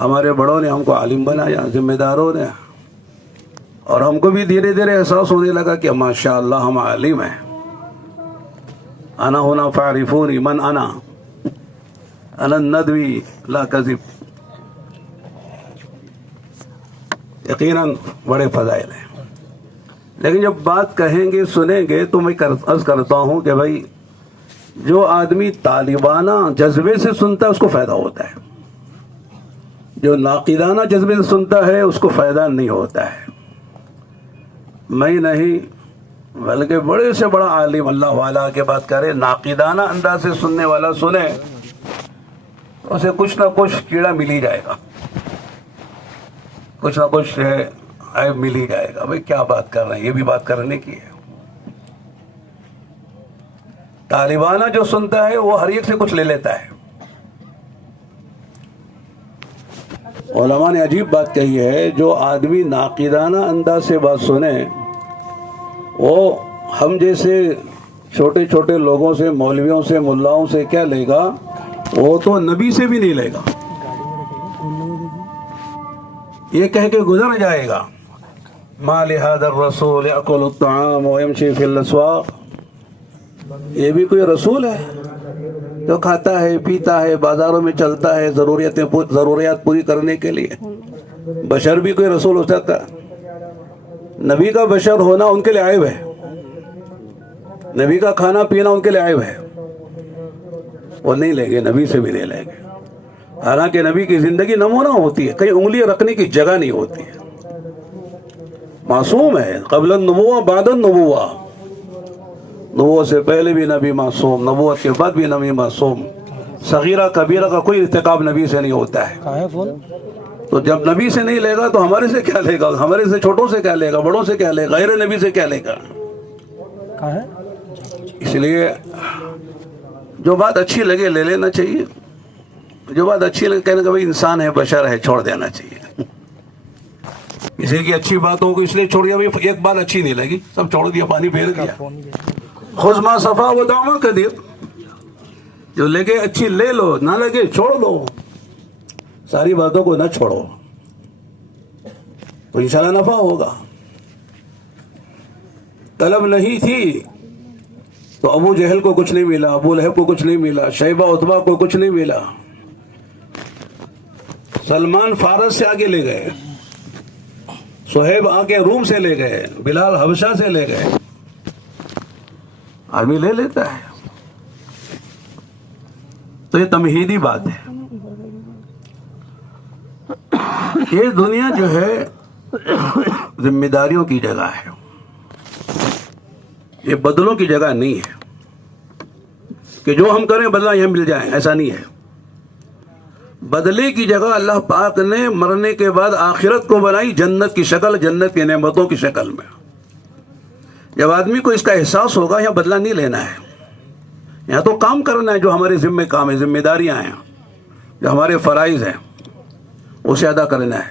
ہمارے بڑوں نے ہم کو عالم بنایا، ذمہ داروں نے، اور ہم کو بھی دھیرے دھیرے احساس ہونے لگا کہ ماشاء اللہ ہم عالم ہیں. انا ہونا فاعرفونی من انا الندوی لا کذب. یقیناً بڑے فضائل ہیں، لیکن جب بات کہیں گے سنیں گے تو میں عرض کرتا ہوں کہ بھائی جو آدمی طالبانہ جذبے سے سنتا ہے اس کو فائدہ ہوتا ہے، جو ناقدانہ جذبے سے سنتا ہے اس کو فائدہ نہیں ہوتا ہے. میں نہیں بلکہ بڑے سے بڑا عالم اللہ والا کے بات کرے، ناقدانہ انداز سے سننے والا سنے، اسے کچھ نہ کچھ کیڑا مل ہی جائے گا، کچھ نہ کچھ عیب مل ہی جائے گا. بھائی کیا بات کر رہے ہیں، یہ بھی بات کرنے کی ہے. طالبانہ جو سنتا ہے وہ ہر ایک سے کچھ لے لیتا ہے. علماء نے عجیب بات کہی ہے، جو آدمی ناقدانہ انداز سے بات سنے وہ ہم جیسے چھوٹے چھوٹے لوگوں سے، مولویوں سے، ملاؤں سے کیا لے گا، وہ تو نبی سے بھی نہیں لے گا. یہ کہہ کے گزر جائے گا، ما لهذا الرسول يأكل الطعام ويمشي في الأسواق. یہ بھی کوئی رسول ہے جو کھاتا ہے پیتا ہے بازاروں میں چلتا ہے ضروریات پوری کرنے کے لیے. بشر بھی کوئی رسول ہو سکتا ہے؟ نبی کا بشر ہونا ان کے لیے عیب ہے، نبی کا کھانا پینا ان کے لیے عیب ہے. وہ نہیں لیں گے، نبی سے بھی نہیں لیں گے. حالانکہ نبی کی زندگی نمونہ ہوتی ہے، کہیں انگلی رکھنے کی جگہ نہیں ہوتی ہے. معصوم ہے، قبل النبوہ بعد النبوہ. نبوت سے پہلے بھی نبی معصوم، نبوت کے بعد بھی نبی معصوم. صغیرہ کبیرہ کا کوئی ارتکاب نبی سے نہیں ہوتا ہے. تو جب نبی سے نہیں لے گا تو ہمارے سے کیا لے گا؟ ہمارے سے چھوٹوں سے کیا لے گا؟ بڑوں سے کیا لے گا؟ غیر نبی سے کیا لے گا؟ اس لیے جو بات اچھی لگے لے لینا چاہیے، جو بات اچھی لگے کہنے کا بھائی انسان ہے، بشر ہے، چھوڑ دینا چاہیے. کسی کی اچھی باتوں کو اس لیے چھوڑ دیا، بھائی ایک بات اچھی نہیں لگی سب چھوڑ دیا، پانی پھیر دیا. خذ ما صفا و دع ما کذب. جو لگے اچھی لے لو، نہ لگے چھوڑ دو. ساری باتوں کو نہ چھوڑو تو انشاءاللہ نفع ہوگا. طلب نہیں تھی تو ابو جہل کو کچھ نہیں ملا، ابو لہب کو کچھ نہیں ملا، شیبہ عتبہ کو کچھ نہیں ملا. سلمان فارس سے آگے لے گئے، صہیب آ کے روم سے لے گئے، بلال حبشہ سے لے گئے. آدمی لے لیتا ہے. تو یہ تمہیدی بات ہے. یہ دنیا جو ہے ذمہ داریوں کی جگہ ہے، یہ بدلوں کی جگہ نہیں ہے کہ جو ہم کریں بدلہ یہاں مل جائیں. ایسا نہیں ہے. بدلے کی جگہ اللہ پاک نے مرنے کے بعد آخرت کو بنائی جنت کی شکل، جنت کی نعمتوں کی شکل میں. جب آدمی کو اس کا احساس ہوگا یہاں بدلہ نہیں لینا ہے، یہاں تو کام کرنا ہے، جو ہمارے ذمہ کام ہے، ذمہ داریاں ہیں، جو ہمارے فرائض ہیں اسے ادا کرنا ہے.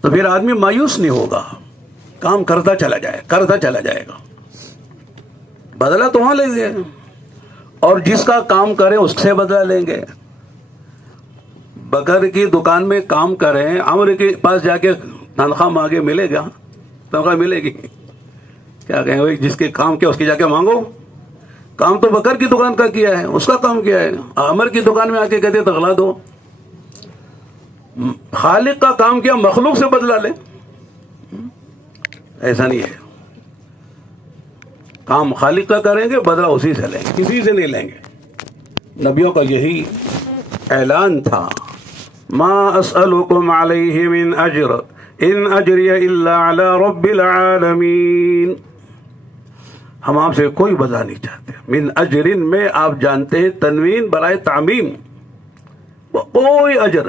تو پھر آدمی مایوس نہیں ہوگا، کام کرتا چلا جائے گا. بدلہ تو وہاں لیں گے، اور جس کا کام کریں اس سے بدلہ لیں گے. بکر کی دکان میں کام کریں، عمر کے پاس جا کے تنخواہ مانگے، ملے گا؟ تنخواہ ملے گی؟ کیا کہیں بھائی جس کے کام کیا اس کی جا کے مانگو. کام تو بکر کی دکان کا کیا ہے، اس کا کام کیا ہے. عمر کی دکان میں آ کے کہتے تغلا دو. خالق کا کام کیا مخلوق سے بدلہ لے؟ ایسا نہیں ہے. کام خالق کا کریں گے، بدلہ اسی سے لیں گے، کسی سے نہیں لیں گے. نبیوں کا یہی اعلان تھا، ما اسألکم علیہ من اجر ان اجری الا علی رب العالمین. ہم آپ سے کوئی بدلہ نہیں چاہتے. من اجرن میں آپ جانتے ہیں تنوین برائے تعمیم، کوئی اجر،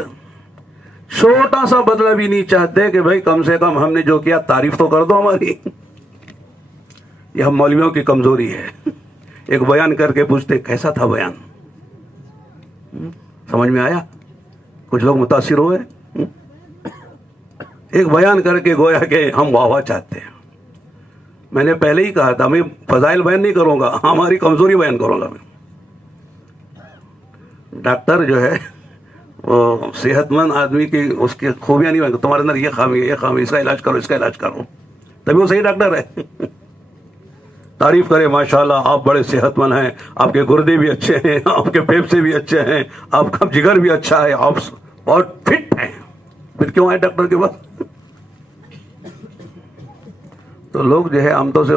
چھوٹا سا بدلہ بھی نہیں چاہتے کہ بھائی کم سے کم ہم نے جو کیا تعریف تو کر دو ہماری. یہ ہم مولویوں کی کمزوری ہے. ایک بیان کر کے پوچھتے کیسا تھا بیان، سمجھ میں آیا؟ کچھ لوگ متاثر ہوئے. ایک بیان کر کے گویا کہ ہم واہ واہ چاہتے ہیں. میں نے پہلے ہی کہا تھا میں فضائل بیان نہیں کروں گا، ہماری کمزوری بیان کروں گا. میں ڈاکٹر جو ہے وہ صحت مند آدمی کی اس کی خوبیاں نہیں بنتی. تمہارے اندر یہ خامی ہے، یہ خامی، اس کا علاج کرو، اس کا علاج کرو، تبھی وہ صحیح ڈاکٹر ہے. تعریف کرے ماشاءاللہ آپ بڑے صحت مند ہیں، آپ کے گردے بھی اچھے ہیں، آپ کے پھیپھڑے بھی اچھے ہیں، آپ کا جگر بھی اچھا ہے، آپ بہت فٹ ہیں، پھر کیوں آئے ڈاکٹر کے پاس؟ تو لوگ جو ہے عام طور سے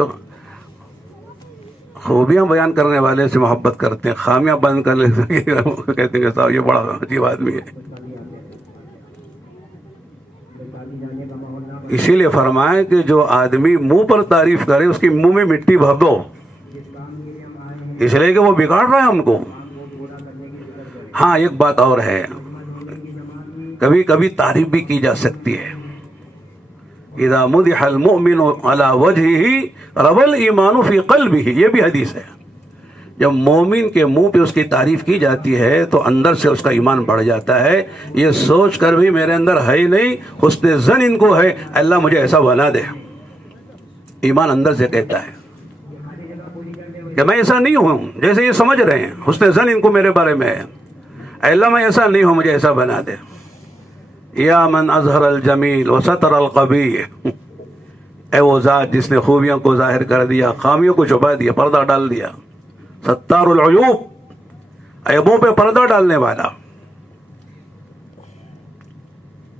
خوبیاں بیان کرنے والے سے محبت کرتے ہیں، خامیاں بیان کرنے سے کہتے ہیں کہ صاحب یہ بڑا عجیب آدمی ہے. اسی لیے فرمائیں کہ جو آدمی منہ پر تعریف کرے اس کی منہ میں مٹی بھر دو، اس لیے کہ وہ بگاڑ رہا ہے ہم کو. ہاں ایک بات اور ہے، کبھی کبھی تعریف بھی کی جا سکتی ہے. اذا مدح المؤمن على وجهه رب الایمان فی قلبہ، یہ بھی حدیث ہے. جب مومن کے منہ پہ اس کی تعریف کی جاتی ہے تو اندر سے اس کا ایمان بڑھ جاتا ہے. یہ سوچ کر بھی میرے اندر ہے ہی نہیں، حسن ظن ان کو ہے، اللہ مجھے ایسا بنا دے. ایمان اندر سے کہتا ہے کہ میں ایسا نہیں ہوں جیسے یہ سمجھ رہے ہیں، حسن ظن ان کو میرے بارے میں ہے، اللہ میں ایسا نہیں ہوں، مجھے ایسا بنا دے. یا من اظہر الجمیل وستر القبیح، اے وہ ذات جس نے خوبیوں کو ظاہر کر دیا، خامیوں کو چھپا دیا، پردہ ڈال دیا. ستار العیوب، عیبوں پہ پردہ ڈالنے والا.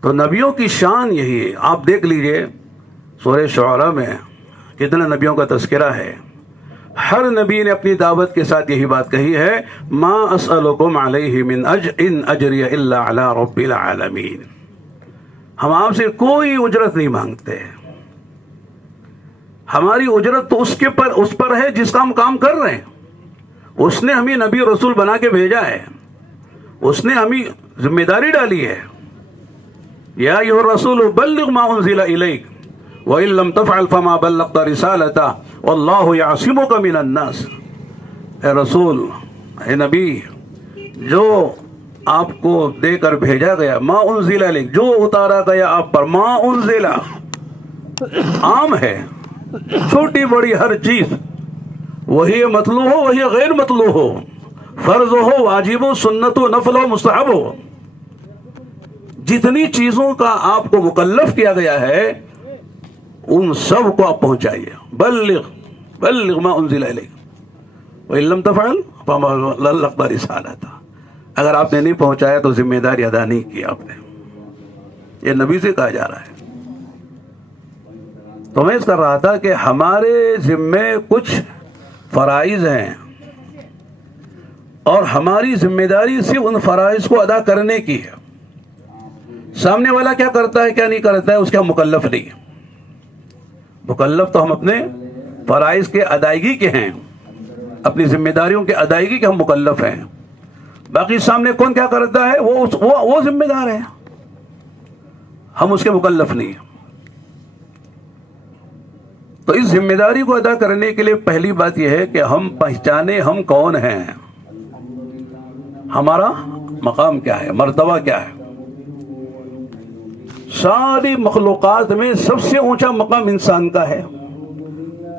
تو نبیوں کی شان یہی ہے. آپ دیکھ لیجئے سورہ شعراء میں کتنے نبیوں کا تذکرہ ہے. ہر نبی نے اپنی دعوت کے ساتھ یہی بات کہی ہے، ما اسألکم علیہ من اجر ان اجری الا علی رب العالمین. ہم آپ سے کوئی اجرت نہیں مانگتے، ہماری اجرت تو اس پر ہے جس کا ہم کام کر رہے ہیں. اس نے ہمیں نبی رسول بنا کے بھیجا ہے، اس نے ہمیں ذمہ داری ڈالی ہے. یا ایھا الرسول بلغ ما انزل الیک وان لم تفعل فما بلغت رسالتہ واللہ یعصمک من الناس. اے رسول، اے نبی، جو آپ کو دے کر بھیجا گیا، ما انزل الیک، جو اتارا گیا آپ پر، ما انزل عام ہے، چھوٹی بڑی ہر چیز، وہی مطلوب ہو وہی غیر مطلوب ہو، فرض ہو واجب ہو، سنت ہو نفل ہو مستحب ہو، جتنی چیزوں کا آپ کو مکلف کیا گیا ہے ان سب کو آپ پہنچائیے. بلغ ما انزل الیک وان لم تفعل فما بلغت رسالتہ. اگر آپ نے نہیں پہنچایا تو ذمہ داری ادا نہیں کی آپ نے. یہ نبی سے کہا جا رہا ہے. تو میں اس کر رہا تھا کہ ہمارے ذمے کچھ فرائض ہیں اور ہماری ذمہ داری صرف ان فرائض کو ادا کرنے کی ہے. سامنے والا کیا کرتا ہے کیا نہیں کرتا ہے اس کے ہم مکلف نہیں. مکلف تو ہم اپنے فرائض کے ادائیگی کے ہیں، اپنی ذمہ داریوں کے ادائیگی کے ہم مکلف ہیں. باقی سامنے کون کیا کرتا ہے وہ ذمہ دار ہے، ہم اس کے مکلف نہیں. تو اس ذمہ داری کو ادا کرنے کے لیے پہلی بات یہ ہے کہ ہم پہچانے ہم کون ہیں، ہمارا مقام کیا ہے، مرتبہ کیا ہے. ساری مخلوقات میں سب سے اونچا مقام انسان کا ہے.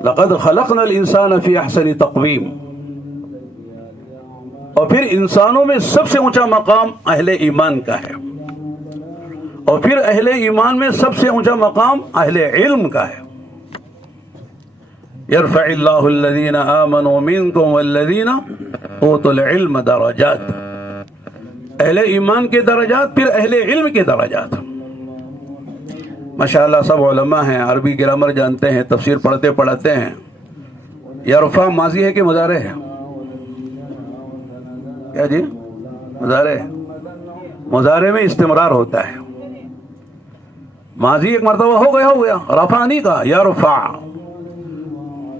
لقد خلقنا الانسان فی احسن تقویم. اور پھر انسانوں میں سب سے اونچا مقام اہل ایمان کا ہے، اور پھر اہل ایمان میں سب سے اونچا مقام اہل علم کا ہے. یرفع اللہ الذین آمنوا منکم والذین اوتوا العلم درجات. اہل ایمان کے درجات، پھر اہل علم کے درجات. ماشاءاللہ سب علماء ہیں، عربی گرامر جانتے ہیں، تفسیر پڑھتے پڑھاتے ہیں. یرفع ماضی ہے کہ مضارع ہے؟ کیا جی؟ مضارع ہے. مضارع میں استمرار ہوتا ہے. ماضی ایک مرتبہ ہو گیا، رفع نہیں کہا، یرفع.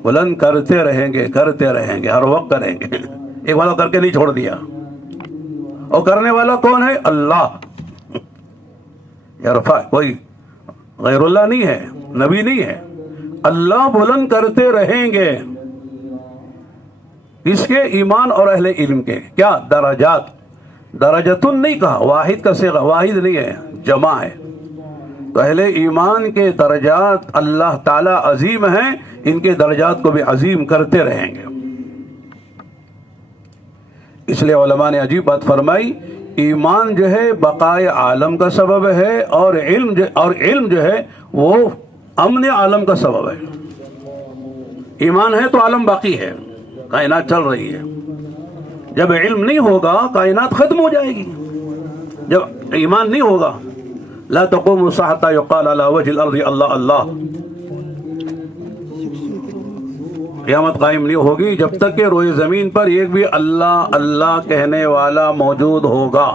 بلند کرتے رہیں گے ہر وقت کریں گے. ایک والا کر کے نہیں چھوڑ دیا. اور کرنے والا کون ہے؟ اللہ. یرفع کوئی غیر اللہ نہیں ہے، نبی نہیں ہے. اللہ بلند کرتے رہیں گے. اس کے ایمان اور اہل علم کے کیا درجات. درجتن نہیں کہا، واحد کا صیغہ، واحد نہیں ہے، جمع ہے. تو اہل ایمان کے درجات اللہ تعالی عظیم ہیں، ان کے درجات کو بھی عظیم کرتے رہیں گے. اس لیے علماء نے عجیب بات فرمائی، ایمان جو ہے بقائے عالم کا سبب ہے، اور علم جو ہے وہ امن عالم کا سبب ہے۔ ایمان ہے تو عالم باقی ہے، کائنات چل رہی ہے۔ جب علم نہیں ہوگا کائنات ختم ہو جائے گی۔ جب ایمان نہیں ہوگا، لا تقوم الساعة حتى يقال على وجه الارض اللہ اللہ، قیامت قائم نہیں ہوگی جب تک کہ روئے زمین پر ایک بھی اللہ اللہ کہنے والا موجود ہوگا،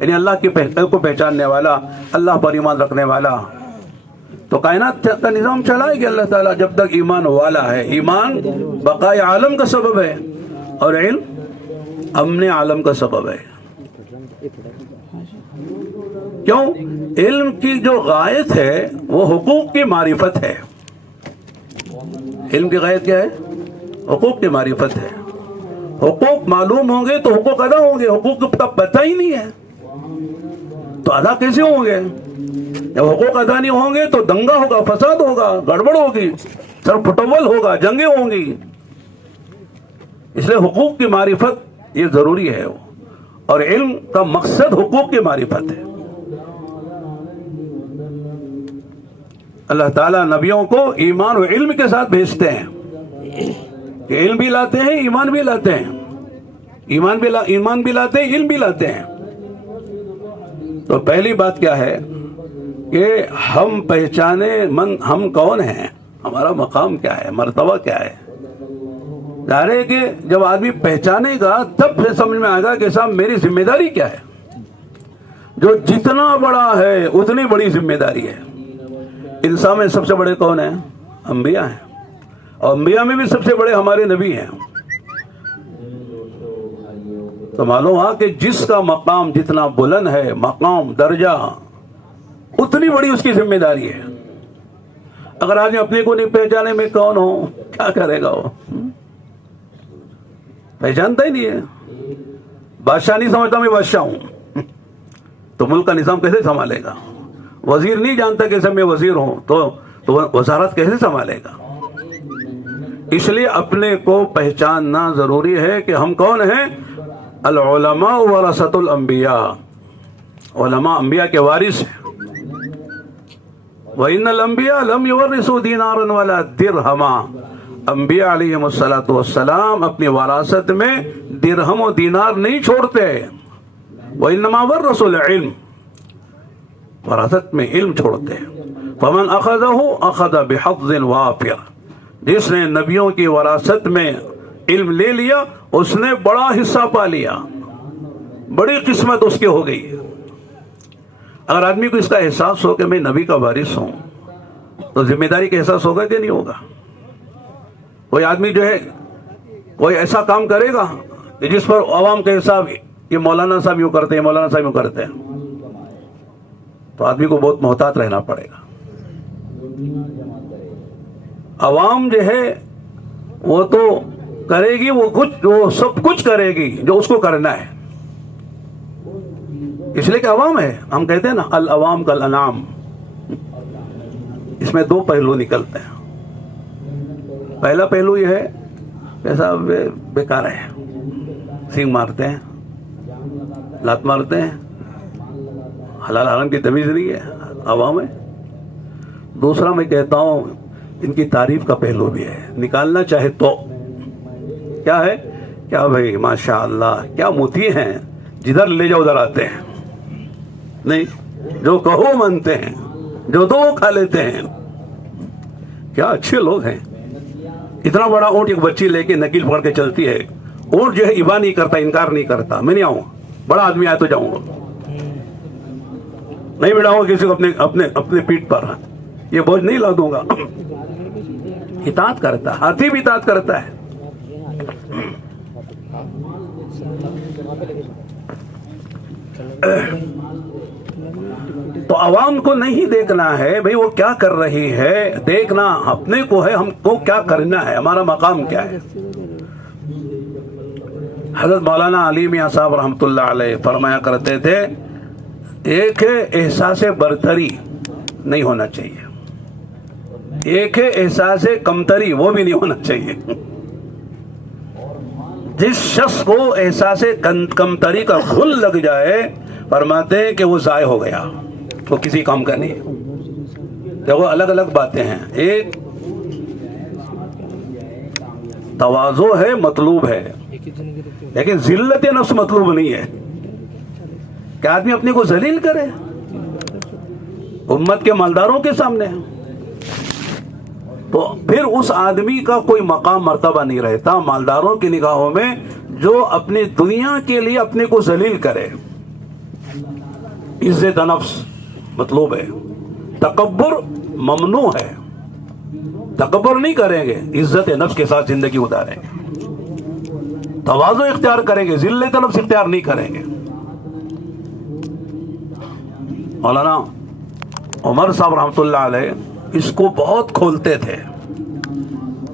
یعنی اللہ کی کو پہچاننے والا، اللہ پر ایمان رکھنے والا۔ تو کائنات کا نظام چلائے گی اللہ تعالیٰ جب تک ایمان والا ہے۔ ایمان بقائے عالم کا سبب ہے، اور علم امن عالم کا سبب ہے۔ کیوں؟ علم کی جو غایت ہے وہ حقوق کی معرفت ہے۔ علم کی غایت کیا ہے؟ حقوق کی معرفت ہے۔ حقوق معلوم ہوں گے تو حقوق ادا ہوں گے، حقوق کا پتہ ہی نہیں ہے تو ادا کیسے ہوں گے؟ جب حقوق ادا نہیں ہوں گے تو دنگا ہوگا، فساد ہوگا، گڑبڑ ہوگی، سر پھٹول ہوگا، جنگیں ہوں گی۔ اس لیے حقوق کی معرفت یہ ضروری ہے، اور علم کا مقصد حقوق کی معرفت ہے۔ اللہ تعالیٰ نبیوں کو ایمان و علم کے ساتھ بھیجتے ہیں کہ علم بھی لاتے ہیں، ایمان بھی لاتے ہیں، ایمان بھی لاتے ہیں، علم بھی لاتے ہیں۔ تو پہلی بات کیا ہے کہ ہم پہچانے ہم کون ہیں، ہمارا مقام کیا ہے، مرتبہ کیا ہے۔ ظاہر ہے کہ جب آدمی پہچانے گا تب پھر سمجھ میں آئے گا کہ صاحب میری ذمہ داری کیا ہے۔ جو جتنا بڑا ہے اتنی بڑی ذمہ داری ہے۔ انسان میں سب سے بڑے کون ہیں؟ انبیاء ہیں، اور انبیاء میں بھی سب سے بڑے ہمارے نبی ہیں۔ تو معلوم ہوا کہ جس کا مقام جتنا بلند ہے، مقام درجہ، اتنی بڑی اس کی ذمہ داری ہے۔ اگر آدمی اپنے کو نہیں پہچانے میں کون ہو، کیا کرے گا؟ وہ پہچانتا ہی نہیں ہے۔ بادشاہ نہیں سمجھتا میں بادشاہ ہوں تو ملک کا نظام کیسے سنبھالے گا؟ وزیر نہیں جانتا کہ میں وزیر ہوں تو وزارت کیسے سنبھالے گا؟ اس لیے اپنے کو پہچاننا ضروری ہے کہ ہم کون ہیں۔ العلماء ورثۃ الانبیاء، علماء انبیاء کے وارث ہیں۔ وَإِنَّ الْأَنْبِيَاءَ لَمْ يُوَرِّثُوا دِينَارًا وَلَا دِرْهَمًا، انبیاء علیہم الصلاۃ والسلام اپنی وراثت میں درہم و دینار نہیں چھوڑتے۔ وَإِنَّمَا وَرَّثُوا الْعِلْمَ، وراثت میں علم چھوڑتے ہیں۔ فَمَنْ أَخَذَهُ أَخَذَ بِحَظٍّ وَافِرٍ، جس نے نبیوں کی وراثت میں علم لے لیا اس نے بڑا حصہ پا لیا، بڑی قسمت اس کی ہو گئی۔ اگر آدمی کو اس کا احساس ہو کہ میں نبی کا وارث ہوں تو ذمہ داری کا احساس ہوگا کہ نہیں ہوگا؟ کوئی آدمی جو ہے کوئی ایسا کام کرے گا کہ جس پر عوام کے حساب یہ مولانا صاحب یوں کرتے ہیں، مولانا صاحب یوں کرتے ہیں، تو آدمی کو بہت محتاط رہنا پڑے گا۔ عوام جو ہے وہ تو کرے گی، وہ سب کچھ کرے گی جو اس کو کرنا ہے، اس لیے کہ عوام ہے۔ ہم کہتے ہیں نا العوام کالانعام، اس میں دو پہلو نکلتے ہیں۔ پہلا پہلو یہ ہے پیسہ بیکار ہے، سینگ مارتے ہیں، لات مارتے ہیں، حلال حرام کی تمیز نہیں ہے، عوام ہے۔ دوسرا میں کہتا ہوں ان کی تعریف کا پہلو بھی ہے، نکالنا چاہے تو کیا ہے، کیا بھائی ماشاء اللہ کیا موتی ہیں، جدھر لے جاؤ ادھر آتے ہیں، نہیں جو کہو مانتے ہیں، جو دو کھا لیتے ہیں، کیا اچھے لوگ ہیں۔ اتنا بڑا اونٹ ایک بچی لے کے نکیل پکڑ کے چلتی ہے، اونٹ جو ہے ابا نہیں کرتا، انکار نہیں کرتا، میں نہیں آؤں، بڑا آدمی آیا تو جاؤں گا، نہیں بٹھاؤں گا کسی کو اپنے پیٹ پر، یہ بوجھ نہیں لا دوں گا۔ اطاعت کرتا، ہاتھی بھی اطاعت کرتا ہے۔ تو عوام کو نہیں دیکھنا ہے بھئی وہ کیا کر رہی ہے، دیکھنا اپنے کو ہے، ہم کو کیا کرنا ہے، ہمارا مقام کیا ہے۔ حضرت مولانا علی میاں صاحب رحمۃ اللہ علیہ فرمایا کرتے تھے، ایک ہے احساس برتری، نہیں ہونا چاہیے، ایک ہے احساس کمتری، وہ بھی نہیں ہونا چاہیے۔ جس شخص کو احساس کمتری کا گھل لگ جائے فرماتے ہیں کہ وہ ضائع ہو گیا، وہ کسی کام کا نہیں ہے۔ دیکھو الگ الگ باتیں ہیں، ایک تواضع ہے مطلوب ہے، لیکن ذلت نفس مطلوب نہیں ہے کہ آدمی اپنے کو ذلیل کرے امت کے مالداروں کے سامنے، تو پھر اس آدمی کا کوئی مقام مرتبہ نہیں رہتا مالداروں کی نگاہوں میں، جو اپنی دنیا کے لیے اپنے کو ذلیل کرے۔ عزت نفس مطلوب ہے، تکبر ممنوع ہے، تکبر نہیں کریں گے، عزت نفس کے ساتھ زندگی گزاریں گے، تواضع اختیار کریں گے، ذلت نفس اختیار نہیں کریں گے۔ مولانا عمر صاحب رحمۃ اللہ علیہ اس کو بہت کھولتے تھے۔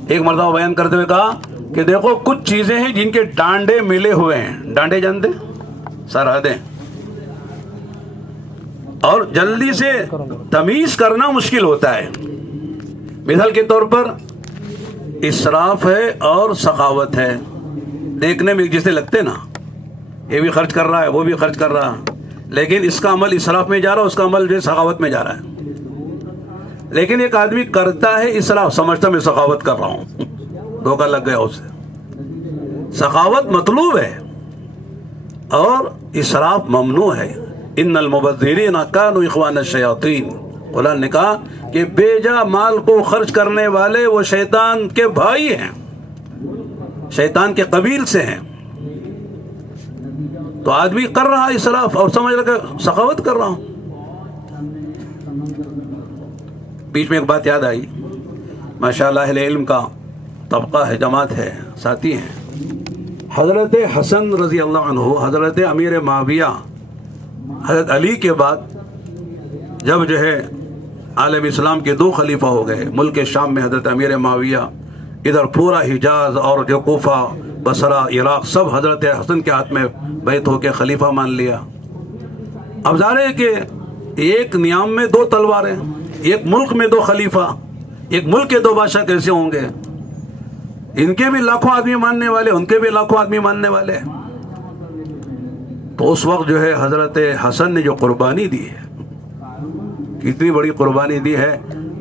ایک مرتبہ بیان کرتے ہوئے کہا کہ دیکھو کچھ چیزیں ہیں جن کے ڈانڈے ملے ہوئے ہیں، ڈانڈے جانتے، سرحدیں، اور جلدی سے تمیز کرنا مشکل ہوتا ہے۔ مثال کے طور پر اسراف ہے اور سخاوت ہے، دیکھنے میں ایک جیسے لگتے نا، یہ بھی خرچ کر رہا ہے وہ بھی خرچ کر رہا ہے، لیکن اس کا عمل اسراف میں جا رہا ہے، اس کا عمل جو سخاوت میں جا رہا ہے۔ لیکن ایک آدمی کرتا ہے اسراف، سمجھتا میں سخاوت کر رہا ہوں، دھوکہ لگ گیا اسے۔ سخاوت مطلوب ہے اور اسراف ممنوع ہے۔ ان المبذرین کانوا اخوان الشیاطین، قرآن نے کہا کہ بے جا مال کو خرچ کرنے والے وہ شیطان کے بھائی ہیں، شیطان کے قبیل سے ہیں۔ تو آدمی کر رہا اسراف اور سمجھ رہا کہ سخاوت کر رہا ہوں۔ بیچ میں ایک بات یاد آئی، ماشاءاللہ اہل علم کا طبقہ ہے، جماعت ہے، ساتھی ہیں۔ حضرت حسن رضی اللہ عنہ، حضرت امیر معاویہ، حضرت علی کے بعد جب جو ہے عالم اسلام کے 2 خلیفہ ہو گئے، ملک شام میں حضرت امیر معاویہ، ادھر پورا حجاز اور جو کوفہ، بصرہ، عراق سب حضرت حسن کے ہاتھ میں بیعت ہو کے خلیفہ مان لیا۔ اب ظاہر ہے کہ ایک نیام میں 2 تلواریں، ایک ملک میں 2 خلیفہ، ایک ملک کے 2 بادشاہ کیسے ہوں گے؟ ان کے بھی لاکھوں آدمی ماننے والے، ان کے بھی لاکھوں آدمی ماننے والے۔ تو اس وقت جو ہے حضرت حسن نے جو قربانی دی ہے، کتنی بڑی قربانی دی ہے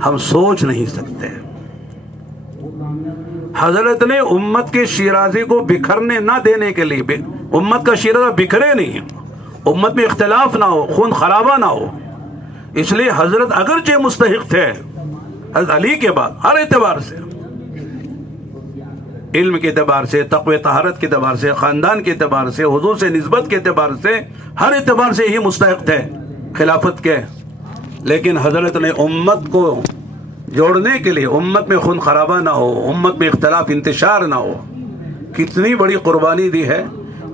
ہم سوچ نہیں سکتے۔ حضرت نے امت کے شیرازے کو بکھرنے نہ دینے کے لیے، امت کا شیرازہ بکھرے نہیں، امت میں اختلاف نہ ہو، خون خرابہ نہ ہو، اس لیے حضرت اگرچہ مستحق تھے حضرت علی کے بعد ہر اعتبار سے، علم کے اعتبار سے، تقوی طہارت کے اعتبار سے، خاندان کے اعتبار سے، حضور سے نسبت کے اعتبار سے، ہر اعتبار سے ہی مستحق تھے خلافت کے، لیکن حضرت نے امت کو جوڑنے کے لیے، امت میں خون خرابہ نہ ہو، امت میں اختلاف انتشار نہ ہو، کتنی بڑی قربانی دی ہے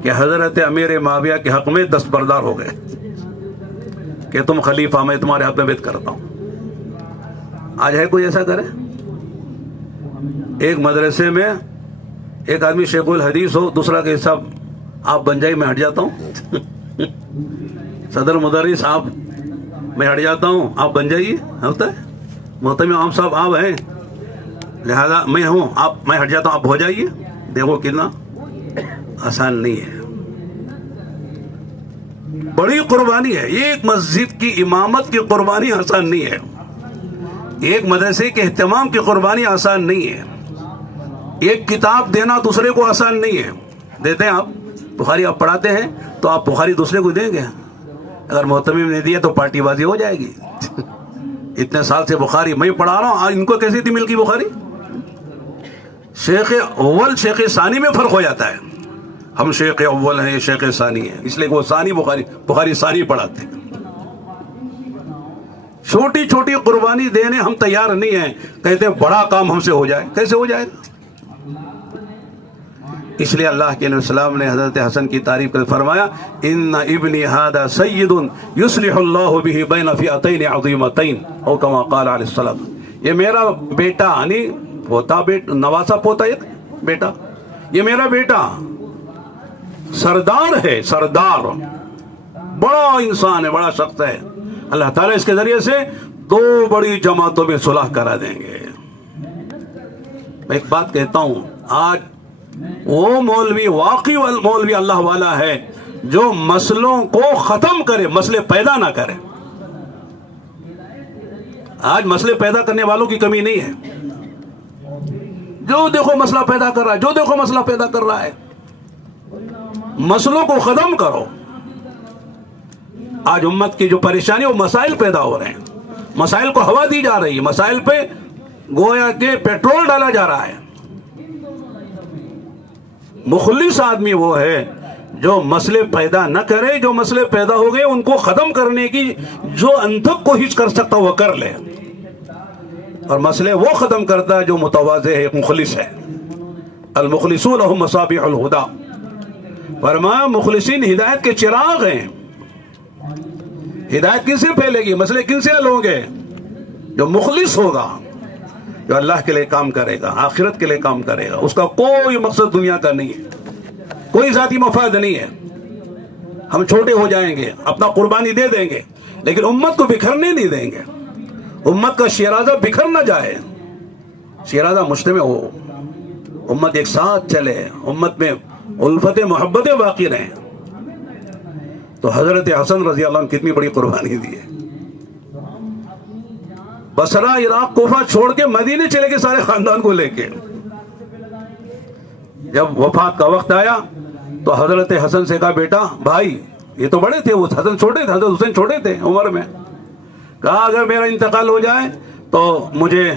کہ حضرت امیر معاویہ کے حق میں دستبردار ہو گئے کہ تم خلیفہ، میں تمہارے حق میں بیعت کرتا ہوں۔ آج ہے کوئی ایسا کرے؟ ایک مدرسے میں ایک آدمی شیخ الحدیث ہو، دوسرا کہ صاحب آپ بن جائیے میں ہٹ جاتا ہوں، صدر مدرس آپ میں ہٹ جاتا ہوں آپ بن جائیے، ہوتا ہے؟ محترم امام صاحب آپ ہیں لہذا میں ہوں، آپ میں ہٹ جاتا ہوں آپ ہو جائیے۔ دیکھو کتنا آسان نہیں ہے، بڑی قربانی ہے۔ ایک مسجد کی امامت کی قربانی آسان نہیں ہے، ایک مدرسے کے اہتمام کی قربانی آسان نہیں ہے، ایک کتاب دینا دوسرے کو آسان نہیں ہے۔ دیتے ہیں آپ بخاری آپ پڑھاتے ہیں تو آپ بخاری دوسرے کو دیں گے، اگر محتمم نے دیا تو پارٹی بازی ہو جائے گی۔ اتنے سال سے بخاری میں پڑھا رہا ہوں، آج ان کو کیسے تھی مل کی بخاری؟ شیخ اول شیخ ثانی میں فرق ہو جاتا ہے، ہم شیخ اول ہیں یہ شیخ ثانی ہے، اس لیے وہ ثانی بخاری ثانی پڑھاتے ہیں۔ چھوٹی چھوٹی قربانی دینے ہم تیار نہیں ہیں، کہتے ہیں بڑا کام ہم سے ہو جائے، کیسے ہو جائے گا؟ اس لیے اللہ کے نبی السلام نے حضرت حسن کی تعریف کر فرمایا ان ابنی ھذا سید یصلح اللہ بہ بین فئتین عظیمتین، او کما قال علیہ السلام، یہ میرا بیٹا، یعنی پوتا، بیٹا، نواسا پوتا، ایک بیٹا، یہ میرا بیٹا سردار ہے، سردار، بڑا انسان ہے، بڑا شخص ہے، اللہ تعالیٰ اس کے ذریعے سے 2 بڑی جماعتوں میں صلح کرا دیں گے۔ میں ایک بات کہتا ہوں، آج وہ مولوی واقعی مولوی اللہ والا ہے جو مسئلوں کو ختم کرے، مسئلے پیدا نہ کرے۔ آج مسئلے پیدا کرنے والوں کی کمی نہیں ہے، جو دیکھو مسئلہ پیدا کر رہا ہے، جو دیکھو مسئلہ پیدا کر رہا ہے۔ مسئلوں کو ختم کرو۔ آج امت کی جو پریشانی وہ مسائل پیدا ہو رہے ہیں، مسائل کو ہوا دی جا رہی ہے، مسائل پہ گویا کہ پیٹرول ڈالا جا رہا ہے۔ مخلص آدمی وہ ہے جو مسئلے پیدا نہ کرے، جو مسئلے پیدا ہو گئے ان کو ختم کرنے کی جو انتھک کوشش کر سکتا وہ کر لے، اور مسئلے وہ ختم کرتا ہے جو متواضع ہے، مخلص ہے۔ المخلصون لهم مصابیح الہدی، فرمایا مخلصین ہدایت کے چراغ ہیں۔ ہدایت کن سے پھیلے گی، مسئلے کن سے حل ہوں گے؟ جو مخلص ہوگا، جو اللہ کے لیے کام کرے گا، آخرت کے لیے کام کرے گا، اس کا کوئی مقصد دنیا کا نہیں ہے، کوئی ذاتی مفاد نہیں ہے۔ ہم چھوٹے ہو جائیں گے، اپنا قربانی دے دیں گے، لیکن امت کو بکھرنے نہیں دیں گے۔ امت کا شیرازہ بکھر نہ جائے، شیرازہ مجتمع ہو، امت ایک ساتھ چلے، امت میں الفت محبتیں باقی رہیں۔ تو حضرت حسن رضی اللہ عنہ کتنی بڑی قربانی دی ہے۔ بصرہ، عراق، کوفہ چھوڑ کے مدینے چلے گئے سارے خاندان کو لے کے۔ جب وفات کا وقت آیا تو حضرت حسن سے کہا، بیٹا بھائی، یہ تو بڑے تھے، وہ حسن چھوٹے تھے، حضرت حسین چھوٹے تھے عمر میں، کہا اگر میرا انتقال ہو جائے تو مجھے،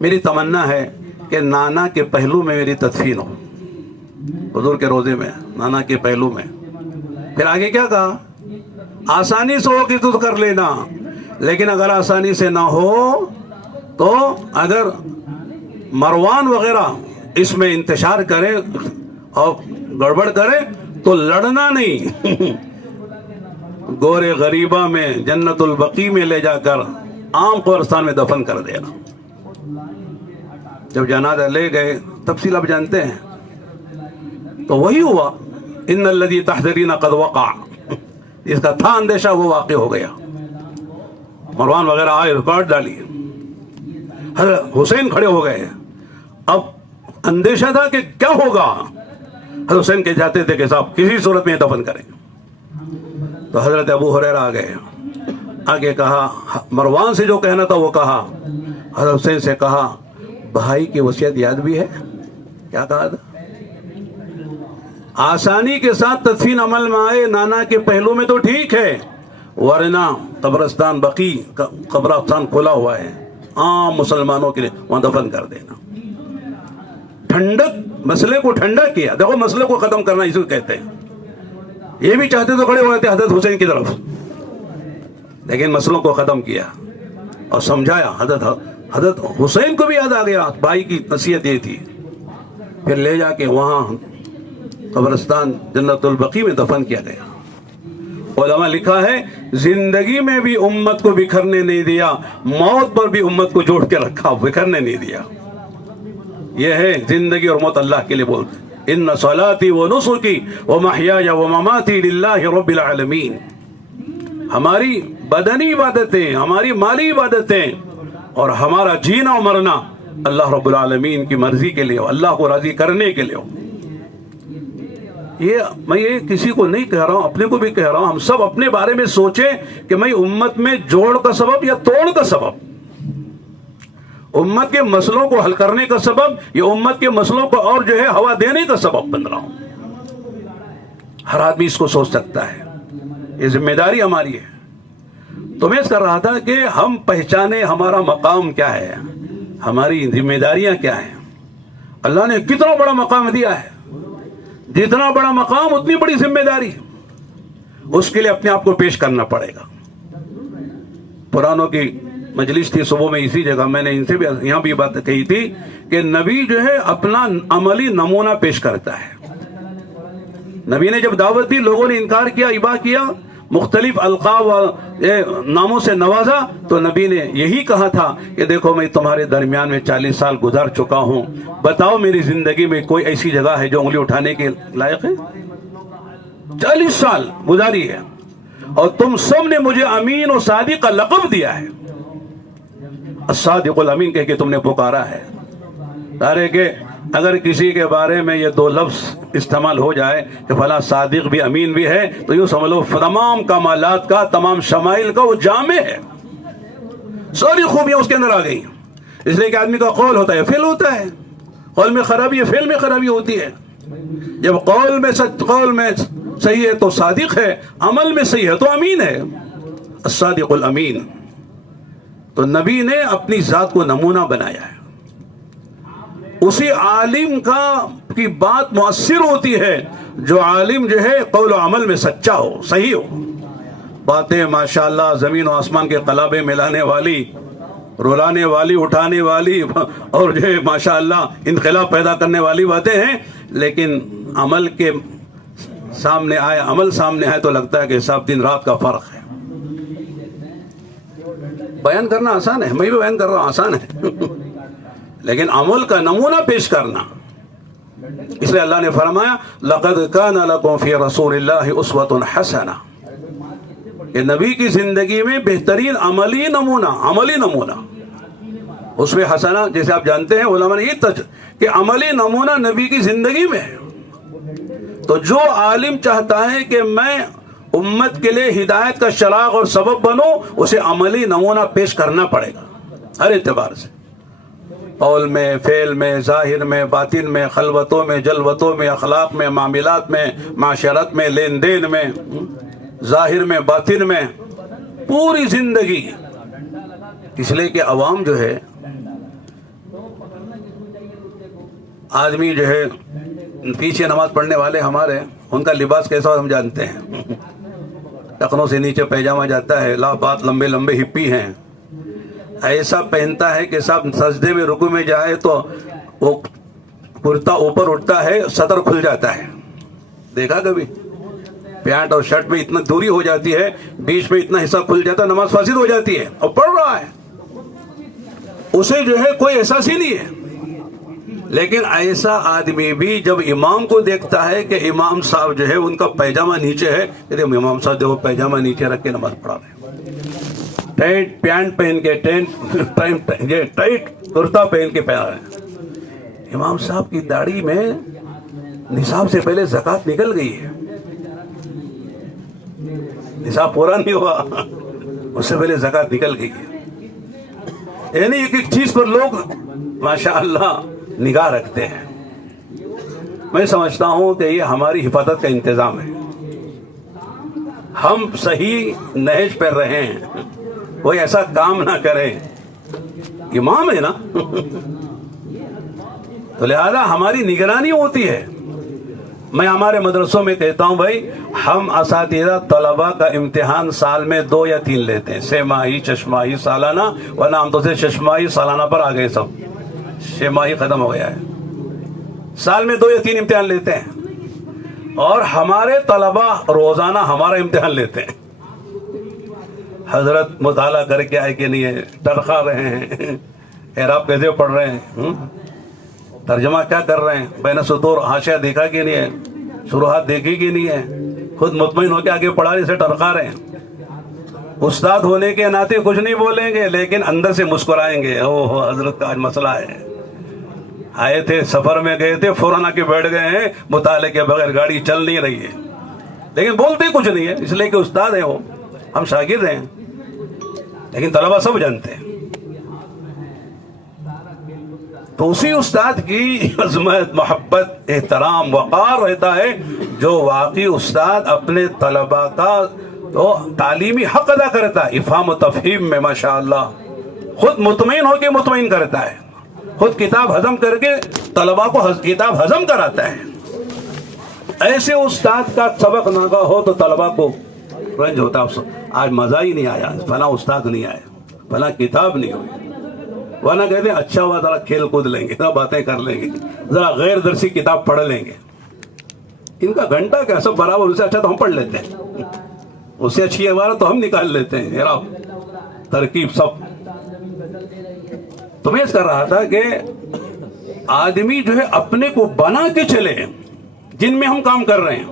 میری تمنا ہے کہ نانا کے پہلو میں میری تدفین ہو، حضور کے روضے میں، نانا کے پہلو میں۔ پھر آگے کیا کہا؟ آسانی سے ہو کہ تو کر لینا، لیکن اگر آسانی سے نہ ہو تو اگر مروان وغیرہ اس میں انتشار کرے اور گڑبڑ کرے تو لڑنا نہیں، گورے غریبہ میں جنت البقیع میں لے جا کر عام قبرستان میں دفن کر دینا۔ جب جنازہ لے گئے، تفصیل آپ جانتے ہیں، تو وہی ہوا، ان الذی تحذرین قد وقع، اس کا تھا اندیشہ وہ واقع ہو گیا۔ مروان وغیرہ آئے، ریکارڈ ڈالی، حضرت حسین کھڑے ہو گئے۔ اب اندیشہ تھا کہ کیا ہوگا، حضرت حسین کے جاتے تھے کہ صاحب کسی صورت میں دفن کریں۔ تو حضرت ابو ہریرہ آ گئے، آگے کہا، مروان سے جو کہنا تھا وہ کہا، حضرت حسین سے کہا بھائی کی وصیت یاد بھی ہے؟ کیا کہا تھا؟ آسانی کے ساتھ تدفین عمل میں آئے، نانا کے پہلو میں تو ٹھیک ہے، ورنہ قبرستان بقیع، قبرستان کھلا ہوا ہے عام مسلمانوں کے لیے، وہاں دفن کر دینا۔ ٹھنڈک، مسئلے کو ٹھنڈا کیا۔ دیکھو مسئلے کو ختم کرنا اسے کہتے ہیں۔ یہ بھی چاہتے تو کھڑے ہوئے تھے حضرت حسین کی طرف، لیکن مسئلوں کو ختم کیا اور سمجھایا۔ حضرت حسین کو بھی یاد آ گیا، بھائی کی نصیحت یہ تھی۔ پھر لے جا کے وہاں قبرستان جنت البقیع میں دفن کیا گیا۔ علماء لکھا ہے زندگی میں بھی امت کو بکھرنے نہیں دیا، موت پر بھی امت کو جوڑ کے رکھا، بکھرنے نہیں دیا۔ یہ ہے زندگی اور موت اللہ کے لیے بولتے ہیں، ان صلاتی و نسکی و محیای و مماتی للہ رب العالمین۔ ہماری بدنی عبادتیں، ہماری مالی عبادتیں اور ہمارا جینا و مرنا اللہ رب العالمین کی مرضی کے لیے ہو، اللہ کو راضی کرنے کے لیے ہو۔ میں یہ کسی کو نہیں کہہ رہا ہوں، اپنے کو بھی کہہ رہا ہوں، ہم سب اپنے بارے میں سوچیں کہ میں امت میں جوڑ کا سبب یا توڑ کا سبب، امت کے مسئلوں کو حل کرنے کا سبب یا امت کے مسئلوں کو اور جو ہے ہوا دینے کا سبب بن رہا ہوں۔ ہر آدمی اس کو سوچ سکتا ہے، یہ ذمہ داری ہماری ہے۔ تو میں اس کر رہا تھا کہ ہم پہچانے ہمارا مقام کیا ہے، ہماری ذمہ داریاں کیا ہیں۔ اللہ نے کتنا بڑا مقام دیا ہے، جتنا بڑا مقام اتنی بڑی ذمہ داری، اس کے لیے اپنے آپ کو پیش کرنا پڑے گا۔ پرانوں کی مجلس تھی صبح میں اسی جگہ، میں نے ان سے بھی یہاں بھی بات کہی تھی کہ نبی جو ہے اپنا عملی نمونہ پیش کرتا ہے۔ نبی نے جب دعوت دی، لوگوں نے انکار کیا، ابا کیا، مختلف القاب و ناموں سے نوازا، تو نبی نے یہی کہا تھا کہ دیکھو میں تمہارے درمیان میں 40 سال گزار چکا ہوں، بتاؤ میری زندگی میں کوئی ایسی جگہ ہے جو انگلی اٹھانے کے لائق ہے؟ 40 سال گزاری ہے اور تم سب نے مجھے امین و صادق کا لقب دیا ہے، الصادق الامین کہہ کے تم نے پکارا ہے۔ سارے کہ اگر کسی کے بارے میں یہ دو لفظ استعمال ہو جائے کہ فلاں صادق بھی امین بھی ہے تو یوں سمجھ لو تمام کمالات کا تمام شمائل کا وہ جامع ہے، ساری خوبیاں اس کے اندر آ گئی. اس لیے کہ آدمی کا قول ہوتا ہے فعل ہوتا ہے، قول میں خرابی ہے فعل میں خرابی ہوتی ہے. جب قول میں صحیح ہے تو صادق ہے، عمل میں صحیح ہے تو امین ہے، الصادق الامین. تو نبی نے اپنی ذات کو نمونہ بنایا ہے. اسی عالم کی بات مؤثر ہوتی ہے جو عالم جو ہے قول و عمل میں سچا ہو، صحیح ہو. باتیں ماشاءاللہ زمین و آسمان کے قلابے ملانے والی، رلانے والی، اٹھانے والی اور جو ہے ماشاءاللہ انقلاب پیدا کرنے والی باتیں ہیں، لیکن عمل کے سامنے آئے تو لگتا ہے کہ سب دن رات کا فرق ہے. بیان کرنا آسان ہے، میں بھی بیان کر رہا ہوں آسان ہے لیکن عمل کا نمونہ پیش کرنا. اس لیے اللہ نے فرمایا لقد کان لکم فی رسول اللہ اسوۃ حسنہ، کہ نبی کی زندگی میں بہترین عملی نمونہ اس میں حسنہ، جیسے آپ جانتے ہیں علماء نے یہ کہ عملی نمونہ نبی کی زندگی میں ہے. تو جو عالم چاہتا ہے کہ میں امت کے لیے ہدایت کا چراغ اور سبب بنوں، اسے عملی نمونہ پیش کرنا پڑے گا ہر اعتبار سے، قول میں، فعل میں، ظاہر میں، باطن میں، خلوتوں میں، جلوتوں میں، اخلاق میں، معاملات میں، معاشرت میں، لین دین میں، ظاہر میں، باطن میں، پوری زندگی. اس لیے کہ عوام جو ہے، آدمی جو ہے پیچھے نماز پڑھنے والے ہمارے، ان کا لباس کیسا ہو ہم جانتے ہیں. ٹخنوں سے نیچے پیجامہ جاتا ہے، بات لمبے لمبے ہپی ہیں، ایسا پہنتا ہے کہ سب سجدے میں رکوع میں جائے تو وہ کرتا اوپر اٹھتا ہے، صدر کھل جاتا ہے. دیکھا کبھی؟ پینٹ اور شرٹ میں اتنا دوری ہو جاتی ہے، بیچ میں اتنا حصہ کھل جاتا ہے، نماز فاسد ہو جاتی ہے اور پڑھ رہا ہے، اسے جو ہے کوئی احساس ہی نہیں ہے. لیکن ایسا آدمی بھی جب امام کو دیکھتا ہے کہ امام صاحب جو ہے ان کا پیجامہ نیچے ہے، کہ امام صاحب دیکھو پیجامہ نیچے رکھ کے نماز پڑھا رہے ہیں، ٹائٹ پینٹ پہن کے، ٹائٹ کرتا پہن کے پہنا رہے ہیں. امام صاحب کی داڑھی میں نصاب سے پہلے زکوٰۃ نکل گئی ہے، نصاب پورا نہیں ہوا، اس سے پہلے زکوٰۃ نکل گئی ہے. یعنی ایک ایک چیز پر لوگ ماشاءاللہ نگاہ رکھتے ہیں. میں سمجھتا ہوں کہ یہ ہماری حفاظت کا انتظام ہے. ہم صحیح نہج پر رہیں، کوئی ایسا کام نہ کرے، امام ہے نا تو لہذا ہماری نگرانی ہوتی ہے. میں ہمارے مدرسوں میں کہتا ہوں بھائی، ہم اساتذہ طلباء کا امتحان سال میں 2 یا 3 لیتے ہیں، 6 ماہی، 6 ماہی، سالانہ، ورنہ ہم تو سے 6 ماہی سالانہ پر آ گئے، سب 6 ماہی ختم ہو گیا ہے. سال میں 2 یا 3 امتحان لیتے ہیں، اور ہمارے طلباء روزانہ ہمارا امتحان لیتے ہیں. حضرت مطالعہ کر کے آئے کہ نہیں ہے، ٹرخا رہے ہیں، اعراب کیسے پڑھ رہے ہیں، ترجمہ کیا کر رہے ہیں، بین سطور حاشیہ دیکھا کہ نہیں ہے، شروحات دیکھی کہ نہیں ہے، خود مطمئن ہو کے آگے پڑھانے سے ٹرخا رہے ہیں. استاد ہونے کے ناطے کچھ نہیں بولیں گے، لیکن اندر سے مسکرائیں گے، اوہ حضرت کا آج مسئلہ ہے، آئے تھے سفر میں گئے تھے، فوراً آ کے بیٹھ گئے ہیں، مطالعے کے بغیر گاڑی چل نہیں رہی ہے، لیکن بولتے کچھ نہیں ہے، اس لیے کہ استاد ہیں وہ، ہم شاگرد ہیں، لیکن طلبہ سب جانتے ہیں. تو اسی استاد کی عظمت، محبت، احترام، وقار رہتا ہے جو واقعی استاد اپنے طلباء کا تو تعلیمی حق ادا کرتا ہے. افہام و تفہیم میں ماشاءاللہ خود مطمئن ہو کے مطمئن کرتا ہے، خود کتاب ہضم کر کے طلباء کو کتاب ہضم کراتا ہے. ایسے استاد کا سبق ناگاہ ہو تو طلباء کو رنج ہوتا ہے، آج مزہ ہی نہیں آیا، فلاں استاد نہیں آیا، فلاں کتاب نہیں ہوئی. ورنہ کہتے ہیں اچھا ہوا ذرا کھیل کود لیں گے، ذرا باتیں کر لیں گے، ذرا غیر درسی کتاب پڑھ لیں گے. ان کا گھنٹہ کیا، سب برابر، اسے اچھا تو ہم پڑھ لیتے ہیں، اس سے اچھی عبارت تو ہم نکال لیتے ہیں، اعراب، ترکیب، سب. تو میں اس کر رہا تھا کہ آدمی جو ہے اپنے کو بنا کے چلے جن میں ہم کام کر رہے ہیں.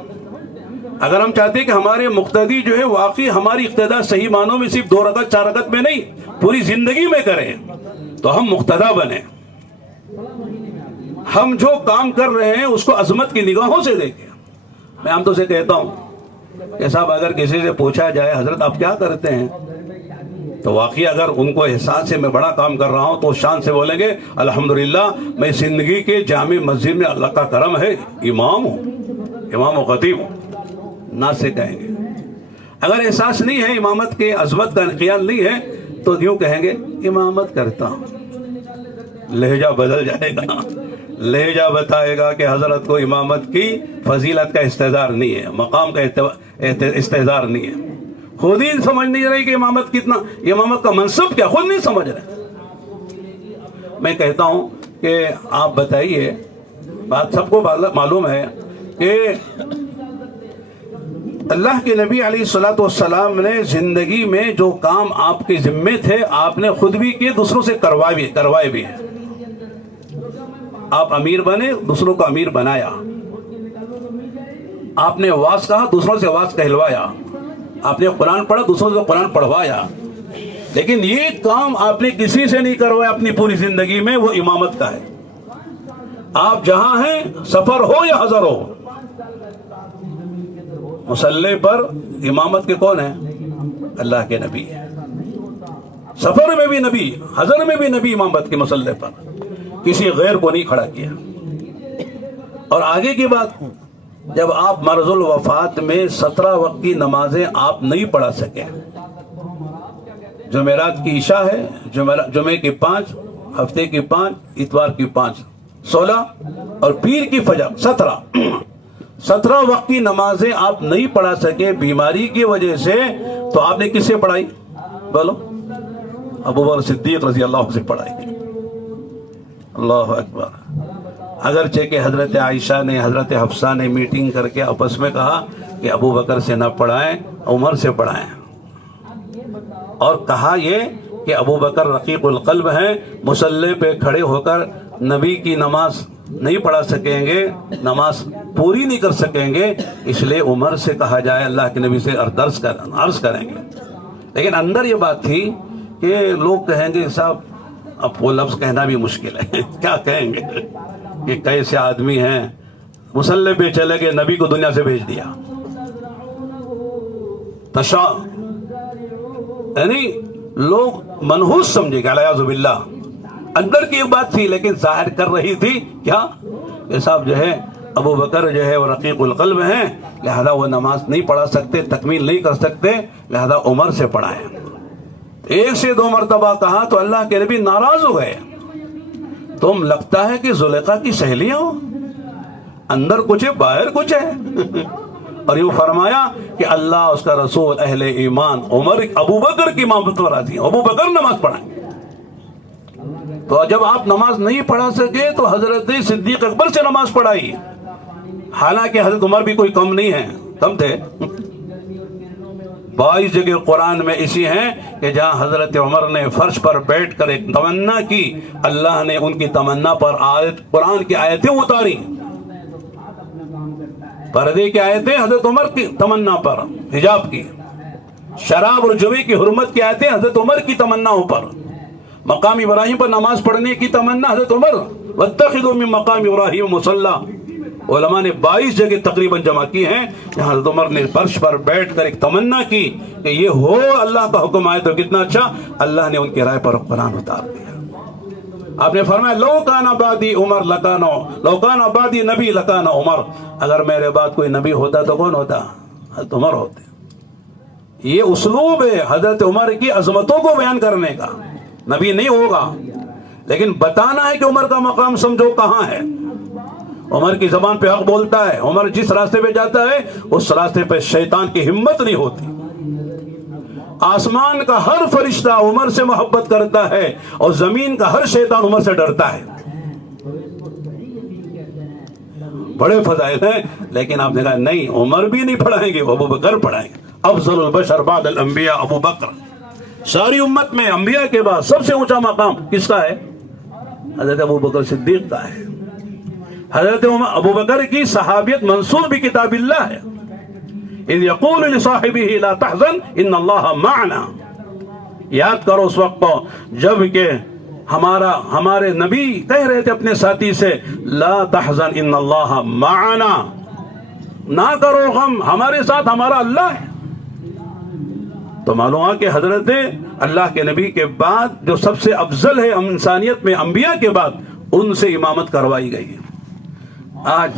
اگر ہم چاہتے ہیں کہ ہمارے مقتدی جو ہے واقعی ہماری اقتداء صحیح معنوں میں صرف 2 رکعت 4 رکعت میں نہیں، پوری زندگی میں کریں، تو ہم مقتدا بنے. ہم جو کام کر رہے ہیں اس کو عظمت کی نگاہوں سے دیکھیں. میں عام طور سے کہتا ہوں کہ صاحب اگر کسی سے پوچھا جائے حضرت آپ کیا کرتے ہیں، تو واقعی اگر ان کو احساس ہے میں بڑا کام کر رہا ہوں تو شان سے بولیں گے الحمدللہ میں زندگی کے جامع مسجد میں اللہ کا کرم ہے امام ہوں، امام و خطیب ہوں، نہ سے کہیں گے. اگر احساس نہیں ہے امامت کے عظمت کا خیال نہیں ہے تو یوں کہیں گے امامت کرتا ہوں. لہجہ بدل جائے گا، لہجہ بتائے گا کہ حضرت کو امامت کی فضیلت کا استحضار نہیں ہے، مقام کا استحضار نہیں ہے. خود ہی سمجھ نہیں رہی کہ امامت کتنا، امامت کا منصب کیا خود نہیں سمجھ رہے. میں کہتا ہوں کہ آپ بتائیے، بات سب کو معلوم ہے کہ اللہ کے نبی علیہ الصلوۃ والسلام نے زندگی میں جو کام آپ کے ذمے تھے آپ نے خود بھی کیے، دوسروں سے کروائے بھی ہیں. آپ امیر بنے، دوسروں کو امیر بنایا. آپ نے واعظ کہا، دوسروں سے واعظ کہلوایا. آپ نے قرآن پڑھا، دوسروں سے قرآن پڑھوایا. لیکن یہ کام آپ نے کسی سے نہیں کروایا اپنی پوری زندگی میں، وہ امامت کا ہے. آپ جہاں ہیں، سفر ہو یا حضر ہو، مصلی پر امامت کے کون ہیں؟ اللہ کے نبی. سفر میں بھی نبی، حضر میں بھی نبی امامت کے مصلی پر، کسی غیر کو نہیں کھڑا کیا. اور آگے کی بات، جب آپ مرض الوفات میں 17 وقت کی نمازیں آپ نہیں پڑھا سکے، جمعرات کی عشاء ہے، جمعے کی 5، ہفتے کی 5، اتوار کی 5، 16 اور پیر کی فجر 17 وقت کی نمازیں آپ نہیں پڑھا سکے بیماری کی وجہ سے، تو آپ نے کس سے پڑھائی؟ بولو. ابو بکر صدیق رضی اللہ عنہ سے پڑھائی. اللہ اکبر. اگرچہ کہ حضرت عائشہ نے، حضرت حفصہ نے میٹنگ کر کے آپس میں کہا کہ ابو بکر سے نہ پڑھائیں، عمر سے پڑھائیں. اور کہا یہ کہ ابو بکر رقیق القلب ہیں، مصلی پہ کھڑے ہو کر نبی کی نماز نہیں پڑھا سکیں گے، نماز پوری نہیں کر سکیں گے، اس لیے عمر سے کہا جائے، اللہ کے نبی سے عرض کریں گے. لیکن اندر یہ بات تھی کہ لوگ کہیں گے صاحب اب وہ لفظ کہنا بھی مشکل ہے، کیا کہیں گے کہ کیسے آدمی ہیں، مصلی پہ چلے گئے، نبی کو دنیا سے بھیج دیا. یعنی لوگ منحوس سمجھے گا، الیاذ باللہ. اندر کی ایک بات تھی لیکن ظاہر کر رہی تھی کیا کہ صاحب جو ہے ابو بکر جو ہے وہ رقیق القلب ہیں، لہذا وہ نماز نہیں پڑھا سکتے، تکمیل نہیں کر سکتے، لہذا عمر سے پڑھائیں. 1 سے 2 مرتبہ کہا تو اللہ کے نبی ناراض ہو گئے. تم لگتا ہے کہ زلیخا کی سہیلیاں ہو، اندر کچھ ہے باہر کچھ ہے. اور یہ فرمایا کہ اللہ، اس کا رسول، اہل ایمان عمر ابو بکر کی امامت پر راضی ہیں، ابو بکر نماز پڑھائیں. تو جب آپ نماز نہیں پڑھا سکے تو حضرت صدیق اکبر سے نماز پڑھائی. حالانکہ حضرت عمر بھی کوئی کم نہیں ہے، کم تھے. 22 جگہ قرآن میں ایسی ہیں کہ جہاں حضرت عمر نے فرش پر بیٹھ کر ایک تمنا کی، اللہ نے ان کی تمنا پر قرآن کی آیتیں اتاری. پردے کی آیتیں حضرت عمر کی تمنا پر، حجاب کی. شراب اور جوے کی حرمت کی آیتیں حضرت عمر کی تمناؤں پر. مقام ابراہیم پر نماز پڑھنے کی تمنا حضرت عمر، واتخذوا من مقام ابراہیم مصلی. علماء نے 22 جگہ تقریباً جمع کی ہیں جہاں حضرت عمر نے فرش پر بیٹھ کر ایک تمنا کی کہ یہ ہو، اللہ کا حکم آئے تو کتنا اچھا. اللہ نے ان کی رائے پر قرآن اتار دیا. آپ نے فرمایا لو کان بعدی عمر لکان، لو کان بعدی نبی لکان عمر. اگر میرے بعد کوئی نبی ہوتا تو کون ہوتا؟ حضرت عمر ہوتے. یہ اسلوب ہے حضرت عمر کی عظمتوں کو بیان کرنے کا. نبی نہیں ہوگا لیکن بتانا ہے کہ عمر کا مقام سمجھو کہاں ہے. عمر کی زبان پہ حق بولتا ہے. عمر جس راستے پہ جاتا ہے اس راستے پہ شیطان کی ہمت نہیں ہوتی. آسمان کا ہر فرشتہ عمر سے محبت کرتا ہے اور زمین کا ہر شیطان عمر سے ڈرتا ہے. بڑے فضائل ہیں. لیکن آپ نے کہا نہیں، عمر بھی نہیں پڑھائیں گے، ابو بکر پڑھائیں گے. افضل البشر بعد الانبیاء ابو بکر. ساری امت میں انبیاء کے بعد سب سے اونچا مقام کس کا ہے؟ حضرت ابو بکر صدیق کا ہے. حضرت ابو بکر کی صحابیت منسوب بھی کتاب اللہ ہے. اذ یقول لصاحبہ لا تحزن ان اللہ معنا. یاد کرو اس وقت کو جب کہ ہمارے نبی کہہ رہے تھے اپنے ساتھی سے لا تحزن ان اللہ معنا، نہ کرو غم، ہمارے ساتھ ہمارا اللہ ہے۔ تو معلوم ہے کہ حضرت اللہ کے نبی کے بعد جو سب سے افضل ہے انسانیت میں انبیاء کے بعد، ان سے امامت کروائی گئی ہے۔ آج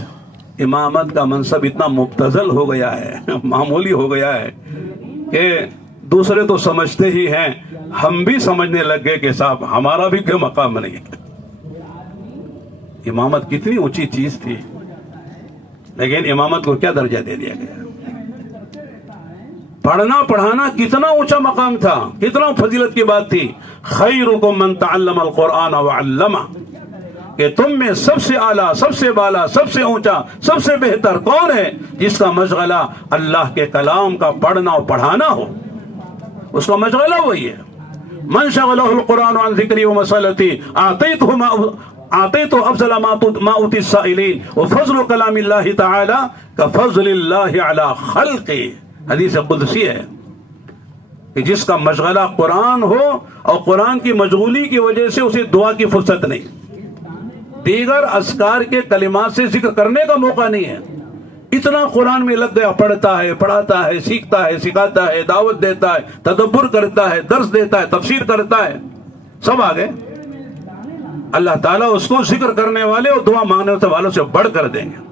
امامت کا منصب اتنا مبتذل ہو گیا ہے، معمولی ہو گیا ہے کہ دوسرے تو سمجھتے ہی ہیں، ہم بھی سمجھنے لگ گئے کہ صاحب ہمارا بھی کوئی مقام نہیں ہے۔ امامت کتنی اونچی چیز تھی، لیکن امامت کو کیا درجہ دے دیا گیا۔ پڑھنا پڑھانا کتنا اونچا مقام تھا، کتنا فضیلت کی بات تھی۔ خیرکم من تعلم القرآن وعلمہ، کہ تم میں سب سے اعلیٰ، سب سے بالا، سب سے اونچا، سب سے بہتر کون ہے؟ جس کا مشغلہ اللہ کے کلام کا پڑھنا اور پڑھانا ہو، اس کا مشغلہ وہی ہے۔ من شغلہ القرآن عن ذکری و مسئلتی اعطیتہ افضل ما اوتی السائلین وفضل کلام اللہ تعالی کفضل اللہ علی خلقہ۔ حدیث قدسی ہے کہ جس کا مشغلہ قرآن ہو اور قرآن کی مشغولی کی وجہ سے اسے دعا کی فرصت نہیں، دیگر اذکار کے کلمات سے ذکر کرنے کا موقع نہیں ہے، اتنا قرآن میں لگ گیا، پڑھتا ہے، پڑھاتا ہے، سیکھتا ہے، سکھاتا ہے، دعوت دیتا ہے، تدبر کرتا ہے، درس دیتا ہے، تفسیر کرتا ہے، سب آگے۔ اللہ تعالیٰ اس کو ذکر کرنے والے اور دعا مانگنے والوں سے بڑھ کر دیں گے۔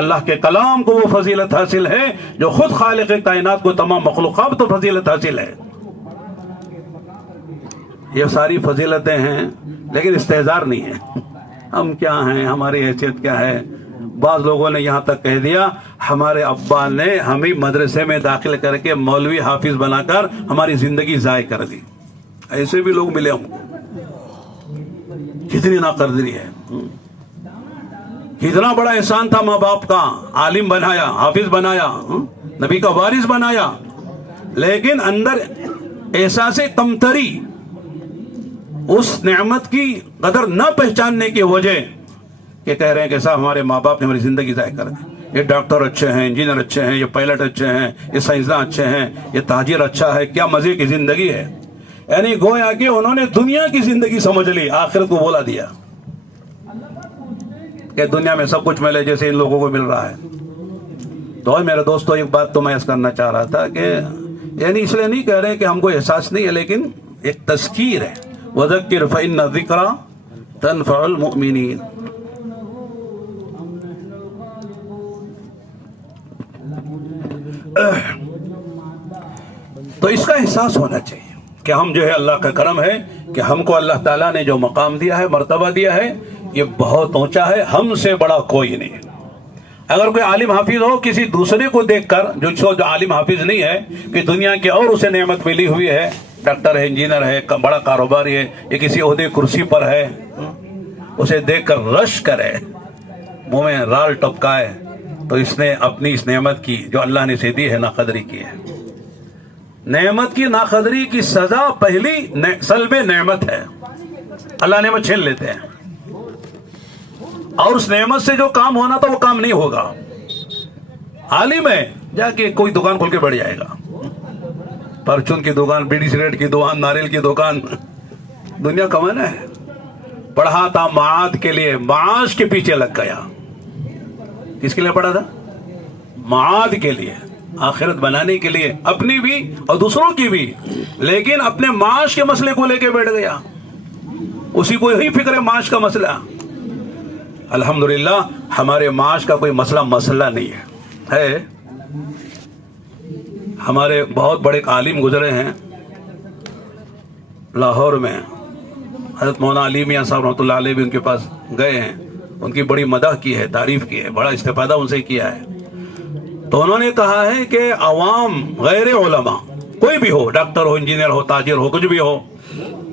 اللہ کے کلام کو وہ فضیلت حاصل ہے جو خود خالق کائنات کو تمام مخلوقات تو فضیلت حاصل ہے۔ یہ ساری فضیلتیں ہیں لیکن استحضار نہیں ہے۔ ہم کیا ہیں، ہماری حیثیت کیا ہے؟ بعض لوگوں نے یہاں تک کہہ دیا ہمارے ابا نے ہمیں مدرسے میں داخل کر کے مولوی حافظ بنا کر ہماری زندگی ضائع کر دی۔ ایسے بھی لوگ ملے ہم کو، کتنی ناقدری ہے۔ کتنا بڑا احسان تھا ماں باپ کا، عالم بنایا، حافظ بنایا، نبی کا وارث بنایا، لیکن اندر احساس کمتری، اس نعمت کی قدر نہ پہچاننے کی وجہ کہ کہہ رہے ہیں کہ صاحب ہمارے ماں باپ نے ہماری زندگی ضائع کر دی۔ یہ ڈاکٹر اچھے ہیں، انجینئر اچھے ہیں، یہ پائلٹ اچھے ہیں، یہ سائنسداں اچھے ہیں، یہ تاجر اچھا ہے، کیا مزے کی زندگی ہے۔ یعنی گویا کہ انہوں نے دنیا کی زندگی سمجھ لی، آخرت کو بولا دیا کہ دنیا میں سب کچھ ملے جیسے ان لوگوں کو مل رہا ہے۔ تو میرے دوستو ایک بات تو میں اس کرنا چاہ رہا تھا کہ یعنی اس لیے نہیں کہہ رہے کہ ہم کو احساس نہیں ہے، لیکن ایک تذکیر ہے، وذکر فإن الذکری تنفع المؤمنین۔ تو اس کا احساس ہونا چاہیے کہ ہم جو ہے اللہ کا کرم ہے کہ ہم کو اللہ تعالیٰ نے جو مقام دیا ہے، مرتبہ دیا ہے، یہ بہت اونچا ہے، ہم سے بڑا کوئی نہیں ہے۔ اگر کوئی عالم حافظ ہو کسی دوسرے کو دیکھ کر جو عالم حافظ نہیں ہے کہ دنیا کی اور اسے نعمت ملی ہوئی ہے، ڈاکٹر ہے، انجینئر ہے، بڑا کاروباری ہے، یا کسی عہدے کرسی پر ہے، اسے دیکھ کر رش کرے، منہ میں رال ٹپکائے، تو اس نے اپنی اس نعمت کی جو اللہ نے اسے دی ہے ناقدری کی ہے۔ نعمت کی ناقدری کی سزا پہلی سلب نعمت ہے، اللہ نعمت چھین لیتے ہیں، اور اس نعمت سے جو کام ہونا تھا وہ کام نہیں ہوگا۔ عالم ہے، جا کے کوئی دکان کھول کے بیٹھ جائے گا، پرچون کی دکان، بیڑی سگریٹ کی دکان، ناریل کی دکان، دنیا کمانا ہے۔ پڑھا تھا معاد کے لیے، معاش کے پیچھے لگ گیا۔ کس کے لیے پڑھا تھا؟ معاد کے لیے، آخرت بنانے کے لیے، اپنی بھی اور دوسروں کی بھی، لیکن اپنے معاش کے مسئلے کو لے کے بیٹھ گیا، اسی کو یہی فکر ہے معاش کا مسئلہ۔ الحمدللہ ہمارے معاش کا کوئی مسئلہ نہیں ہے۔ ہمارے بہت بڑے عالم گزرے ہیں لاہور میں، حضرت مولانا علی میاں صاحب رحمۃ اللہ علیہ بھی ان کے پاس گئے ہیں، ان کی بڑی مدح کی ہے، تعریف کی ہے، بڑا استفادہ ان سے کیا ہے۔ تو انہوں نے کہا ہے کہ عوام غیر علماء کوئی بھی ہو، ڈاکٹر ہو، انجینئر ہو، تاجر ہو، کچھ بھی ہو،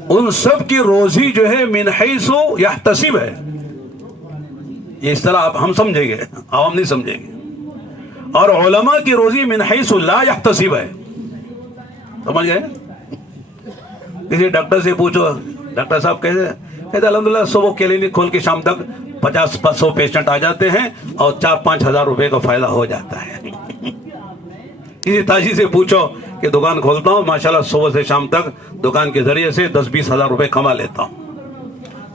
ان سب کی روزی جو ہے من حیث یحتسب ہے۔ یہ اس طرح ہم سمجھیں گے، عوام نہیں سمجھیں گے۔ اور علماء کی روزی من حیث لا یحتسب ہے، سمجھ گئے؟ کسی ڈاکٹر سے پوچھو، ڈاکٹر صاحب کہتے الحمدللہ صبح کلینک کھول کے شام تک 50-100 پیشنٹ آ جاتے ہیں اور 4-5 ہزار روپے کا فائدہ ہو جاتا ہے۔ کسی تاجر سے پوچھو کہ دکان کھولتا ہوں، ماشاءاللہ صبح سے شام تک دکان کے ذریعے سے 10-20 ہزار روپے کما لیتا ہوں،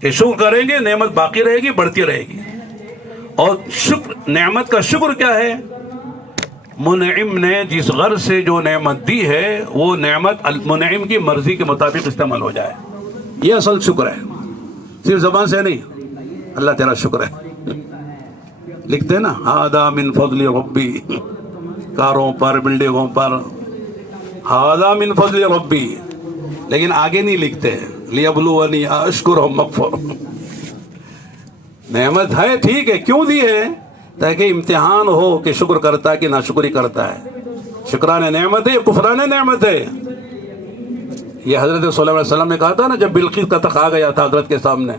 کہ شکر کریں گے نعمت باقی رہے گی، بڑھتی رہے گی. اور شکر، نعمت کا شکر کیا ہے؟ منعم نے جس غرض سے جو نعمت دی ہے وہ نعمت منعم کی مرضی کے مطابق استعمال ہو جائے. یہ اصل شکر ہے، صرف زبان سے نہیں. اللہ تیرا شکر ہے. لکھتے ہیں نا ہذا من فضل ربی، کاروں پر، بلڈنگوں پر، ہذا من فضل ربی، لیکن آگے نہیں لکھتے لیبلونی اشکر ام اکفر. نعمت ہے ٹھیک ہے، کیوں دی ہے؟ تاکہ امتحان ہو کہ شکر کرتا ہے کہ ناشکری کرتا ہے. شکران نعمت ہے، کفران نعمت ہے. یہ حضرت صلی اللہ علیہ وسلم نے کہا تھا نا جب بلقیس کا تخت آ گیا تھا حضرت کے سامنے،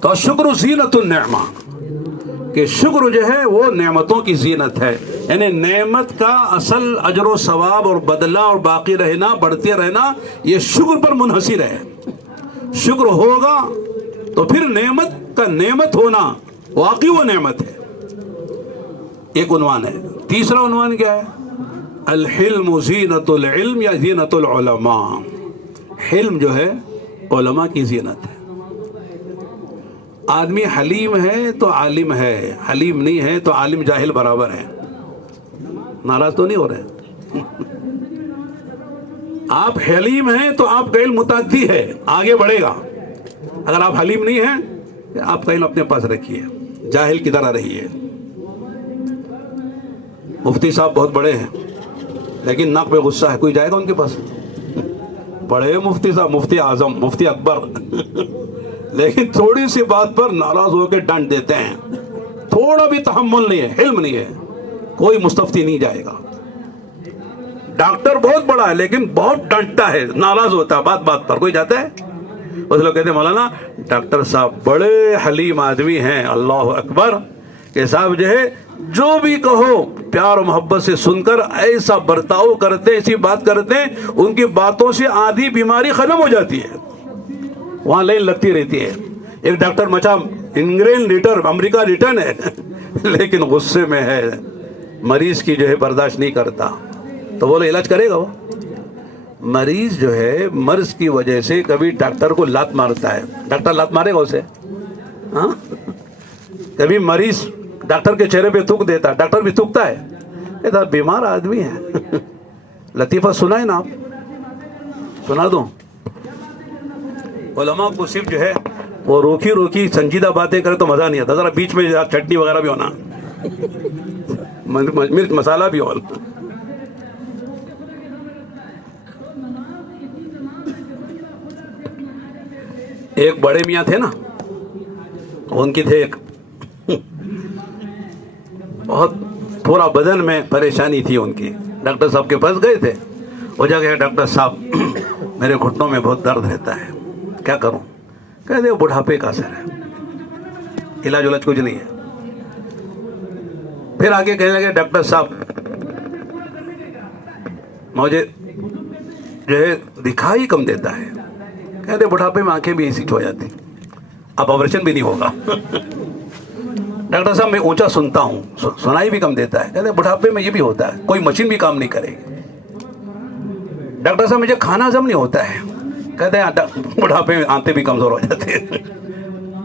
تو شکر زینت النعمہ، کہ شکر جو ہے وہ نعمتوں کی زینت ہے. یعنی نعمت کا اصل اجر و ثواب اور بدلہ اور باقی رہنا، بڑھتے رہنا، یہ شکر پر منحصر ہے. شکر ہوگا تو پھر نعمت کا نعمت ہونا واقعی وہ نعمت ہے. ایک عنوان ہے. تیسرا عنوان کیا ہے؟ الحلم زینت العلم یا زینت العلماء. حلم جو ہے علماء کی زینت ہے. آدمی حلیم ہے تو عالم ہے، حلیم نہیں ہے تو عالم جاہل برابر ہے. ناراض تو نہیں ہو رہے؟ آپ حلیم ہیں تو آپ کا علم متعدی ہے، آگے بڑھے گا. اگر آپ حلیم نہیں ہیں آپ کا علم اپنے پاس رکھیے، جاہل کی طرح رہیے. مفتی صاحب بہت بڑے ہیں لیکن ناک پہ غصہ ہے، کوئی جائے گا ان کے پاس؟ بڑے مفتی صاحب، مفتی اعظم، مفتی اکبر، لیکن تھوڑی سی بات پر ناراض ہو کے ڈانٹ دیتے ہیں. تھوڑا بھی تحمل نہیں ہے، حلم نہیں ہے، کوئی مستفتی نہیں جائے گا. ڈاکٹر بہت بڑا ہے لیکن بہت ڈانٹتا ہے، ناراض ہوتا ہے بات بات پر. کوئی جاتا ہے؟ اس لوگ کہتے ہیں مولانا ڈاکٹر صاحب بڑے حلیم آدمی ہیں، اللہ اکبر، کہ صاحب جو ہے جو بھی کہو پیار و محبت سے سن کر ایسا برتاؤ کرتے، ایسی بات کرتے ہیں، ان کی باتوں سے آدھی بیماری ختم ہو جاتی ہے. وہاں لائن لگتی رہتی ہے. ایک ڈاکٹر مچا انگلینڈ ریٹر، امریکہ ریٹرن ہے لیکن غصے میں ہے، مریض کی جو ہے برداشت نہیں کرتا. تو بولے علاج کرے گا وہ؟ مریض جو ہے مرض کی وجہ سے کبھی ڈاکٹر کو لات مارتا ہے، ڈاکٹر لات مارے گا اسے؟ ہاں؟ کبھی مریض ڈاکٹر کے چہرے پہ تھوک دیتا ہے، ڈاکٹر بھی تھوکتا ہے. یہ بیمار آدمی ہے. لطیفہ سنا ہے نا آپ؟ سنا دوں؟ علماء کو صرف جو ہے وہ روکی روکی سنجیدہ باتیں کرے تو مزہ نہیں آتا، ذرا بیچ میں چٹنی وغیرہ بھی ہونا، مرچ مسالہ بھی ہونا. ایک بڑے میاں تھے نا، ان کی تھے ایک بہت پورا بدن میں پریشانی تھی ان کی. ڈاکٹر صاحب کے پاس گئے تھے. وہ جا کے ڈاکٹر صاحب میرے گھٹنوں میں بہت درد رہتا ہے، کیا کروں؟ کہتے ہیں بڑھاپے کا اثر ہے، علاج ولاج کچھ نہیں ہے. پھر آگے کہنے لگے ڈاکٹر صاحب مجھے جو ہے دکھائی کم دیتا ہے. کہتے بڑھاپے میں آنکھیں بھی ایسی ہو جاتی، اب آپریشن بھی نہیں ہوگا. ڈاکٹر صاحب میں اونچا سنتا ہوں، سنائی بھی کم دیتا ہے. کہتے بڑھاپے میں یہ بھی ہوتا ہے، کوئی مشین بھی کام نہیں کرے گی. ڈاکٹر صاحب مجھے کھانا ہضم نہیں ہوتا ہے. کہتے ہیں بڑھاپے میں آنتے بھی کمزور ہو جاتے ہیں،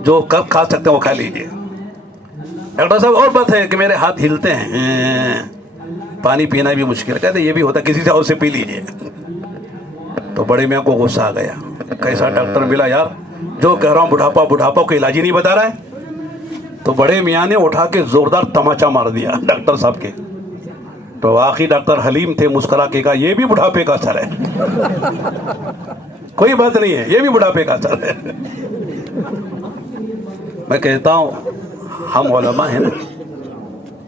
جو کب کھا سکتے ہیں وہ کھا لیجیے. ڈاکٹر صاحب اور بات ہے کہ میرے ہاتھ ہلتے ہیں، پانی پینا بھی مشکل ہے. کہتے یہ بھی ہوتا ہے، کسی سے اور سے پی لیجیے. تو بڑے میاں کو غصہ آ گیا، کیسا ڈاکٹر ملا یار، جو کہہ رہا ہوں بڑھاپا کو علاج ہی نہیں بتا رہا ہے. تو بڑے میاں نے اٹھا کے زوردار تماچا مار دیا ڈاکٹر صاحب کے. تو واقعی ڈاکٹر حلیم تھے، مسکرا کے کہا یہ بھی بڑھاپے کا اثر ہے. کوئی بات نہیں ہے، یہ بھی بڑھاپے کا اثر ہے. میں کہتا ہوں ہم علماء ہیں نا،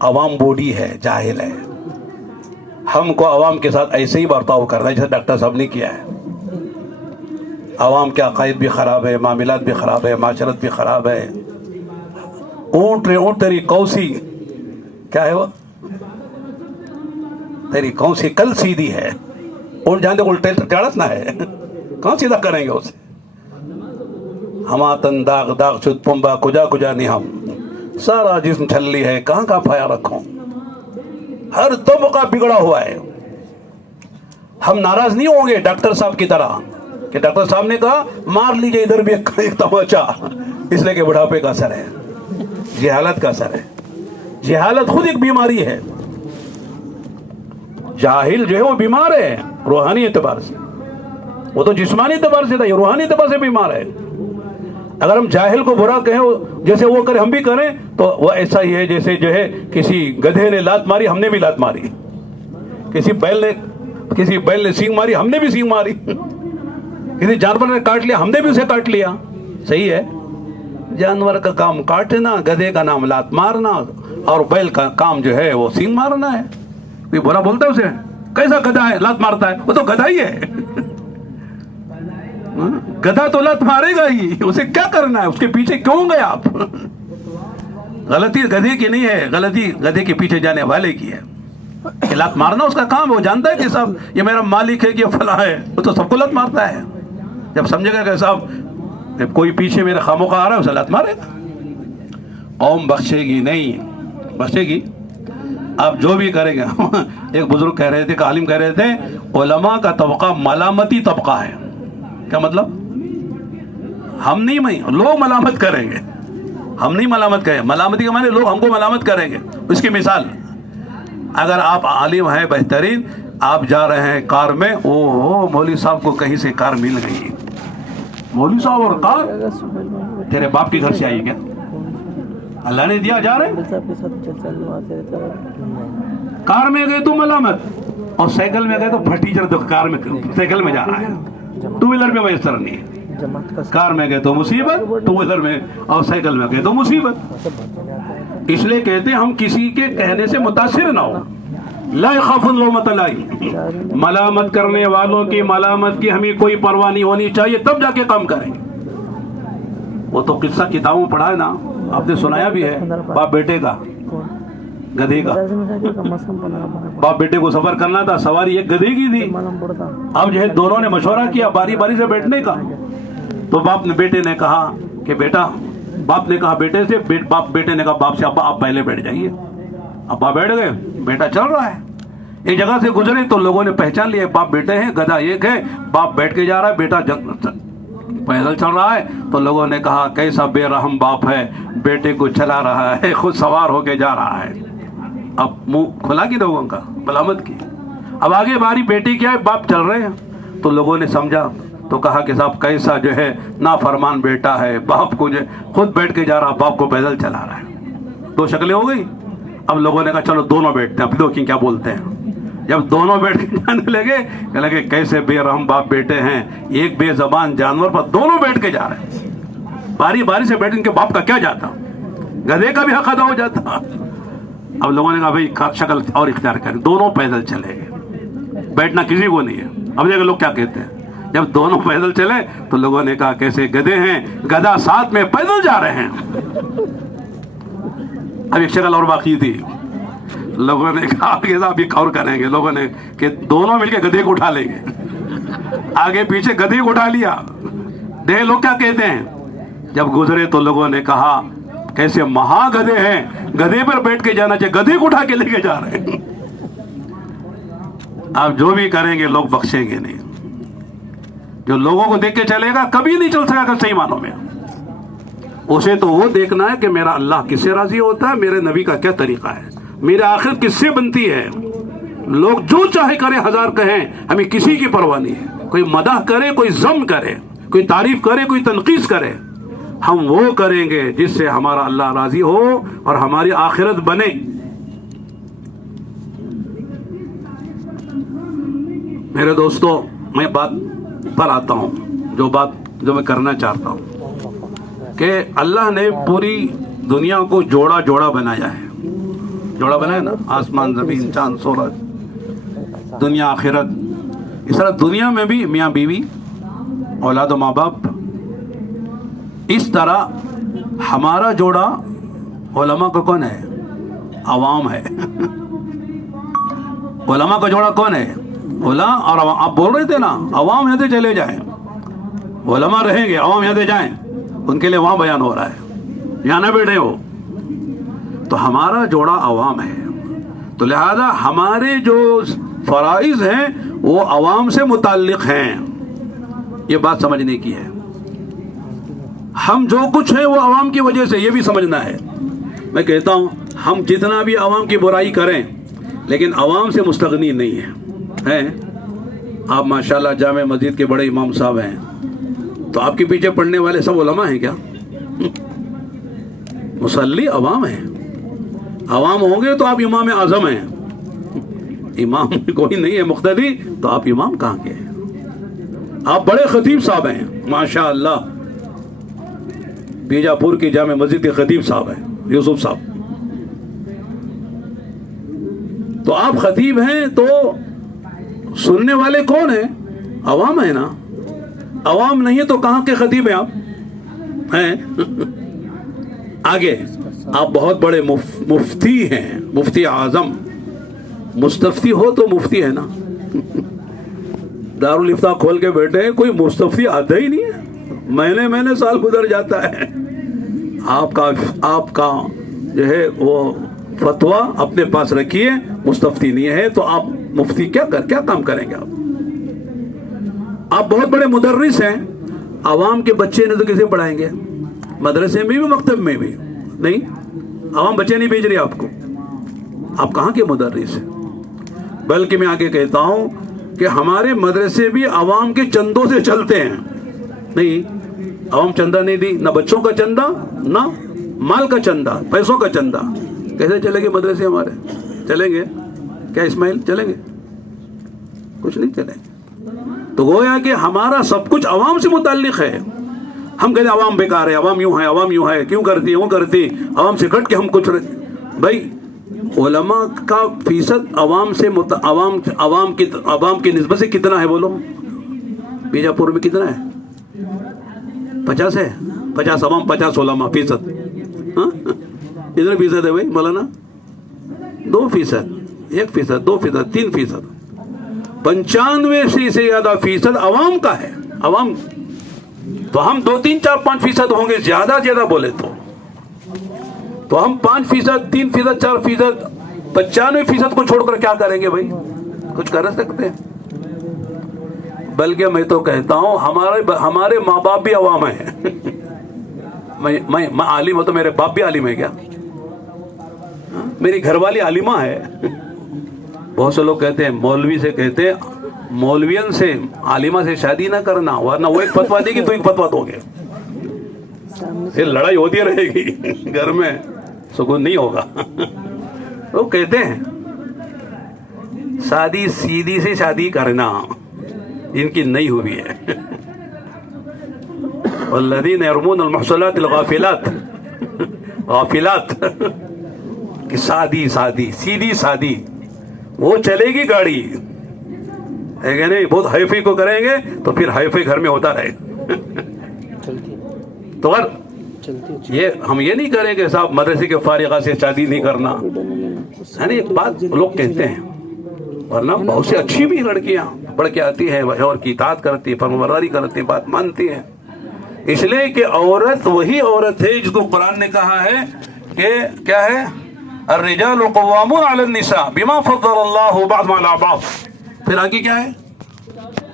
عوام بوڈی ہے، جاہل ہے. ہم کو عوام کے ساتھ ایسے ہی برتاؤ کرنا ہے جیسے ڈاکٹر صاحب نے کیا ہے. عوام کے عقائد بھی خراب ہے، معاملات بھی خراب ہے، معاشرت بھی خراب ہے. اونٹ تیری کوسی، کیا ہے وہ، تیری کوسی کل سیدھی ہے. اونٹ جانتے الٹے ٹیڑھنا ہے، کہاں سیدھا کریں گے اسے. ہما تن داغ داغ شد پمبا کجا کجا نہیں، ہم سارا جسم چھلی ہے، کہاں کا پھایا رکھوں. ہر طبقہ بگڑا ہوا ہے. ہم ناراض نہیں ہوں گے ڈاکٹر صاحب کی طرح، کہ ڈاکٹر صاحب نے کہا مار لیجئے ادھر بھی ایک تماچا، اس لیے کہ بڑھاپے کا اثر ہے، جہالت کا اثر ہے۔ جہالت خود ایک بیماری ہے۔ جاہل جو ہے وہ بیمار ہے روحانی اعتبار سے، وہ تو جسمانی اعتبار سے تھا، یہ روحانی اعتبار سے بیمار ہے۔ اگر ہم جاہل کو برا کہیں جیسے وہ کرے ہم بھی کریں تو وہ ایسا ہی ہے جیسے جو ہے کسی گدھے نے لات ماری ہم نے بھی لات ماری، کسی بیل نے سینگ ماری ہم نے بھی سینگ ماری، کسی جانور نے کاٹ لیا ہم نے بھی اسے کاٹ لیا۔ صحیح ہے، جانور کا کام کاٹنا، گدھے کا نام لات مارنا، اور بیل کا کام جو ہے وہ سینگ مارنا ہے۔ کوئی برا بولتا ہے اسے کیسا گدھا ہے لات مارتا ہے، وہ تو گدھا ہی ہے، گدھا تو لات مارے گا ہی، اسے کیا کرنا ہے، اس کے پیچھے کیوں گئے آپ؟ غلطی گدھے کی نہیں ہے، غلطی گدھے کے پیچھے جانے والے کی ہے۔ کہ لات مارنا اس کا کام ہے، وہ جانتا ہے کہ صاحب یہ میرا مالک ہے کہ یہ فلاں ہے، وہ تو سب کو لات مارتا ہے۔ جب سمجھے گا کہ صاحب کوئی پیچھے میرے خاموخواہ آ رہا ہے اسے لات مارے گا۔ قوم بخشے گی نہیں، بخشے گی آپ جو بھی کریں گے۔ ایک بزرگ کہہ رہے تھے، ایک عالم کہہ رہے تھے علماء کا طبقہ ملامتی طبقہ ہے۔ کیا مطلب؟ ہم نہیں، لوگ ملامت کریں گے، ہم نہیں ملامت کریں، ملامتی کے معنی لوگ ہم کو ملامت کریں گے۔ اس کی مثال، اگر آپ عالم ہیں بہترین، آپ جا رہے ہیں کار میں، اوہ مولوی صاحب کو کہیں سے کار مل گئی، مولوی صاحب اور کار تیرے باپ کے گھر سے آئی کیا؟ اللہ نے دیا، جا رہے کار میں گئے تو ملامت، اور سائیکل میں گئے تو پھٹیچر، تو کار میں سائیکل میں جا رہا ہے، ٹو ویلر میں میسر نہیں ہے، کار میں گئے تو مصیبت، ٹو ویلر میں اور سائیکل میں گئے تو مصیبت۔ اس لیے کہتے ہیں ہم کسی کے کہنے سے متاثر نہ ہو، لا يخافون لومۃ لائم، ملامت کرنے والوں کی ملامت کی ہمیں کوئی پرواہ نہیں ہونی چاہیے، تب جا کے کام کریں گے۔ وہ تو قصہ کتابوں پڑھا ہے نا، آپ نے سنایا بھی ہے، باپ بیٹے کا، گدھے کا۔ باپ بیٹے کو سفر کرنا تھا، سواری ایک گدھے کی تھی۔ اب جو ہے دونوں نے مشورہ کیا باری باری سے بیٹھنے کا، تو باپ نے بیٹے نے کہا کہ بیٹا، باپ نے کہا بیٹے سے، بیٹے نے کہا باپ سے ابا آپ پہلے بیٹھ جائیے۔ ابا بیٹھ گئے، بیٹا چل رہا ہے، ایک جگہ سے گزرے تو لوگوں نے پہچان لیا باپ بیٹے ہیں، گدھا ایک ہے، باپ بیٹھ کے جا رہا ہے، بیٹا پیدل چل رہا ہے، تو لوگوں نے کہا کیسا بے رحم باپ ہے، بیٹے کو چلا رہا ہے، خود سوار ہو کے جا رہا ہے۔ اب منہ کھلا کی لوگوں کا، ملامت کی۔ اب آگے باری بیٹی کیا ہے، باپ چل رہے ہیں، تو لوگوں نے سمجھا تو کہا کہ صاحب کیسا جو ہے نافرمان بیٹا ہے، باپ کو جو خود بیٹھ کے جا رہا، باپ کو پیدل چلا رہا ہے۔ دو شکلیں ہو گئی۔ اب لوگوں نے کہا چلو دونوں بیٹھتے ہیں، اب دیکھیں کیا بولتے ہیں۔ جب دونوں بیٹھ کے جانے لگے، کہنے لگے کیسے بے رحم باپ بیٹے ہیں، ایک بے زبان جانور پر دونوں بیٹھ کے جا رہے ہیں۔ باری باری سے بیٹھ، ان کے باپ کا کیا جاتا، گدھے کا بھی حق ادا ہو جاتا۔ اب لوگوں نے کہا بھائی شکل اور اختیار کریں، دونوں پیدل چلے گئے، بیٹھنا کسی کو نہیں ہے۔ اب دیکھیں لوگ کیا کہتے ہیں، جب دونوں پیدل چلے تو لوگوں نے کہا کیسے گدھے ہیں، گدھا ساتھ میں پیدل جا رہے ہیں۔ اب ایک شکل اور باقی تھی، لوگوں نے کہا کہ صاحب یہ اور کریں گے، لوگوں نے کہ دونوں مل کے گدھے کو اٹھا لیں گے، آگے پیچھے گدھے کو اٹھا لیا۔ دیکھ لوگ کیا کہتے ہیں، جب گزرے تو لوگوں نے کہا کیسے مہا گدھے ہیں، گدھے پر بیٹھ کے جانا چاہیے، گدھے کو اٹھا کے لے کے جا رہے ہیں۔ آپ جو بھی کریں گے لوگ بخشیں گے نہیں۔ جو لوگوں کو دیکھ کے چلے گا کبھی نہیں چل سکا صحیح معنوں میں۔ اسے تو وہ دیکھنا ہے کہ میرا اللہ کس سے راضی ہوتا ہے، میرے نبی کا کیا طریقہ ہے، میرے آخرت کس سے بنتی ہے۔ لوگ جو چاہے کریں، ہزار کہیں، ہمیں کسی کی پرواہ نہیں ہے۔ کوئی مدح کرے، کوئی ذم کرے، کوئی تعریف کرے، کوئی تنقید کرے، ہم وہ کریں گے جس سے ہمارا اللہ راضی ہو اور ہماری آخرت بنے۔ میرے دوستو، میں بات پر آتا ہوں، جو میں کرنا چاہتا ہوں کہ اللہ نے پوری دنیا کو جوڑا جوڑا بنایا ہے، جوڑا بنایا نا، آسمان زمین چاند سورج، دنیا آخرت۔ اس طرح دنیا میں بھی میاں بیوی، اولاد و ماں باپ، اس طرح ہمارا جوڑا علماء کا کون ہے، عوام ہے۔ علماء کا جوڑا کون ہے، علماء اور عوام۔ آپ بول رہے تھے نا عوام یہاں سے چلے جائیں، علماء رہیں گے، عوام یہاں سے جائیں، ان کے لیے وہاں بیان ہو رہا ہے، یہاں نہ بیٹھے ہو۔ تو ہمارا جوڑا عوام ہے، تو لہذا ہمارے جو فرائض ہیں وہ عوام سے متعلق ہیں۔ یہ بات سمجھنے کی ہے. ہم جو کچھ ہیں وہ عوام کی وجہ سے، یہ بھی سمجھنا ہے. میں کہتا ہوں ہم جتنا بھی عوام کی برائی کریں لیکن عوام سے مستغنی نہیں ہیں. آپ ماشاءاللہ جامع مسجد کے بڑے امام صاحب ہیں، تو آپ کے پیچھے پڑھنے والے سب علماء ہیں کیا؟ مصلی عوام ہیں. عوام ہوں گے تو آپ امام اعظم ہیں. امام کوئی نہیں ہے مقتدی تو آپ امام کہاں کے ہیں؟ آپ بڑے خطیب صاحب ہیں ماشاءاللہ. بیجاپور کی جامع مسجد کے خطیب صاحب ہیں یوسف صاحب. تو آپ خطیب ہیں تو سننے والے کون ہیں؟ عوام ہیں نا. عوام نہیں ہے تو کہاں کے خطیب ہیں آپ ہیں؟ آگے آپ بہت بڑے مفتی ہیں، مفتی اعظم. مستفتی ہو تو مفتی ہے نا. دارالفتاء کھول کے بیٹھے ہیں، کوئی مستفتی آتا ہی نہیں ہے. مہینے سال گزر جاتا ہے. آپ کا جو ہے وہ فتویٰ اپنے پاس رکھیے. مستفتی نہیں ہے تو آپ مفتی کیا کام کریں گے؟ آپ بہت بڑے مدرس ہیں. عوام کے بچے نے تو کسے پڑھائیں گے؟ مدرسے میں بھی مکتب میں بھی نہیں. عوام بچے نہیں بھیج رہے آپ کو. آپ کہاں کے مدرس ہیں؟ بلکہ میں آگے کہتا ہوں کہ ہمارے مدرسے بھی عوام کے چندوں سے چلتے ہیں. نہیں، عوام چندہ نہیں دی، نہ بچوں کا چندہ نہ مال کا چندہ، پیسوں کا چندہ. کیسے چلیں گے مدرسے ہمارے؟ چلیں گے کیا اسماعیل؟ چلیں گے؟ کچھ نہیں چلیں گے. تو گویا کہ ہمارا سب کچھ عوام سے متعلق ہے. ہم کہتے ہیں عوام بیکار ہے، عوام یوں ہے، عوام یوں ہے، کیوں کرتی وہ کرتی، عوام سے کٹ کے ہم کچھ بھائی علماء کا فیصد عوام سے عوام کی نسبت سے کتنا ہے بولو؟ بیجاپور میں کتنا ہے؟ 50 ہے. 50 عوام 50 علماء فیصد. کتنے فیصد ہے بھائی مولانا؟ 2%، 1%، 2%، 3%. 95 سے زیادہ فیصد عوام کا ہے. عوام تو ہم 2، 3، 4، 5% ہوں گے زیادہ بولے تو ہم 5%، 3%، 4%، 95% کو چھوڑ کر کیا کریں گے بھائی؟ کچھ کر سکتے ہیں؟ بلکہ میں تو کہتا ہوں ہمارے ماں باپ بھی عوام ہیں. میں عالم ہوں تو میرے باپ بھی عالم ہے کیا؟ میری گھر والی عالمہ ہے. بہت سے لوگ کہتے ہیں مولوی سے کہتے ہیں مولوین سے عالمہ سے شادی نہ کرنا ورنہ وہ ایک فتویٰ دے گی تو ایک فتویٰ دو گے. پھر لڑائی ہوتی رہے گی، گھر میں سکون نہیں ہوگا. وہ کہتے ہیں سادی سیدھی سے شادی کرنا جن کی نہیں ہوئی ہے. والذین یرمون المحصنات الغافلات، غافلات کہ سادی سیدھی سادی وہ چلے گی گاڑی ہے کہ نہیں. بہت ہائفی کو کریں گے تو پھر ہائفی گھر میں ہوتا رہے. تو یہ ہم یہ نہیں کریں کہ صاحب مدرسے کے فارغہ سے شادی نہیں کرنا. یعنی ایک بات لوگ کہتے ہیں، ورنہ بہت سی اچھی بھی لڑکیاں پڑھ کے آتی ہیں، اور کی اطاعت کرتی، فرمانبرداری کرتی، بات مانتی ہیں. اس لیے کہ عورت وہی عورت ہے جس کو قرآن نے کہا ہے کہ کیا ہے؟ الرجال قوامون علی النساء بما فضل اللہ بعضهم علی بعض. پھر آگے کیا ہے؟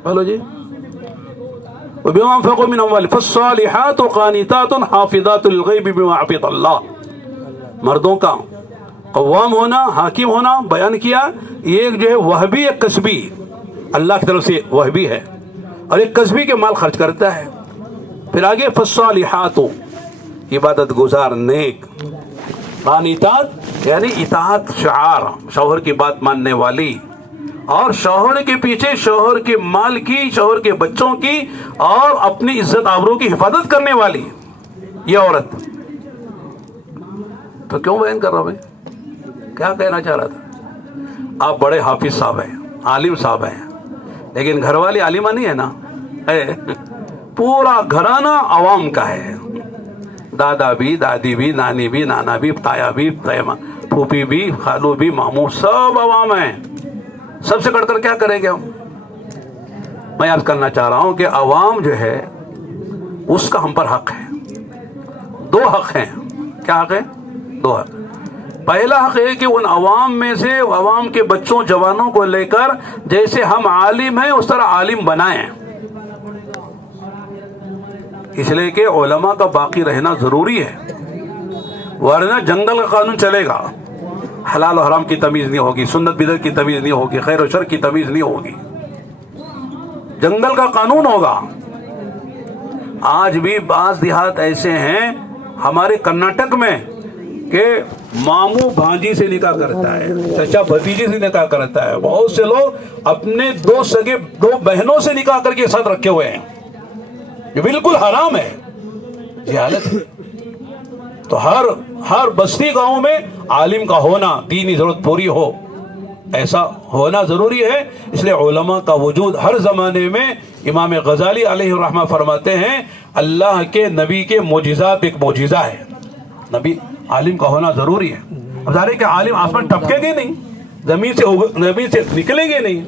بولو جی. وبما انفقوا من اموالهم فالصالحات قانتات حافظات للغیب بما حفظ اللہ. مردوں کا قوام ہونا، حاکم ہونا بیان کیا. ایک جو ہے وہبی، ایک کسبی، اللہ کی طرف سے وہبی ہے، اور ایک کسبی کے مال خرچ کرتا ہے. پھر آگے فالصالحات عبادت گزار نیک، قانتات یعنی اطاعت شعار، شوہر کی بات ماننے والی، اور شوہر کے پیچھے شوہر کے مال کی، شوہر کے بچوں کی اور اپنی عزت آبرو کی حفاظت کرنے والی یہ عورت. تو کیوں بیان کر رہا ہوں میں؟ کیا کہنا چاہ رہا تھا؟ آپ بڑے حافظ صاحب ہیں، عالم صاحب ہیں، لیکن گھر والی عالمہ نہیں ہے نا. پورا گھرانہ عوام کا ہے. دادا بھی، دادی بھی، نانی بھی، نانا بھی، تایا بھی، پھوپھی بھی، خالو بھی، ماموں، سب عوام ہیں. سب سے کٹ کر کیا کریں گے ہم؟ میں عرض کرنا چاہ رہا ہوں کہ عوام جو ہے اس کا ہم پر حق ہے. 2 حق ہیں. کیا حق ہے؟ 2 حق. پہلا حق ہے کہ ان عوام میں سے عوام کے بچوں جوانوں کو لے کر جیسے ہم عالم ہیں اس طرح عالم بنائیں. اس لیے کہ علماء کا باقی رہنا ضروری ہے، ورنہ جنگل کا قانون چلے گا، حلال و حرام کی تمیز نہیں ہوگی، سنت بدعت کی تمیز نہیں ہوگی، خیر و شر کی تمیز نہیں ہوگی، جنگل کا قانون ہوگا۔ آج بھی بعض دیہات ایسے ہیں ہمارے کرناٹک میں کہ ماموں بھانجی سے نکاح کرتا ہے، چچا بھتیجی سے نکاح کرتا ہے، بہت سے لوگ اپنے دو بہنوں سے نکاح کر کے ساتھ رکھے ہوئے ہیں، یہ بالکل حرام ہے، جہالت ہے۔ تو ہر بستی گاؤں میں عالم کا ہونا، دینی ضرورت پوری ہو، ایسا ہونا ضروری ہے۔ اس لیے علماء کا وجود ہر زمانے میں، امام غزالی علیہ الرحمہ فرماتے ہیں اللہ کے نبی کے معجزات ایک معجزہ ہے، نبی عالم کا ہونا ضروری ہے۔ اب ظاہر ہے کہ عالم آسمان ٹپکے گے نہیں، زمین سے نکلیں گے نہیں،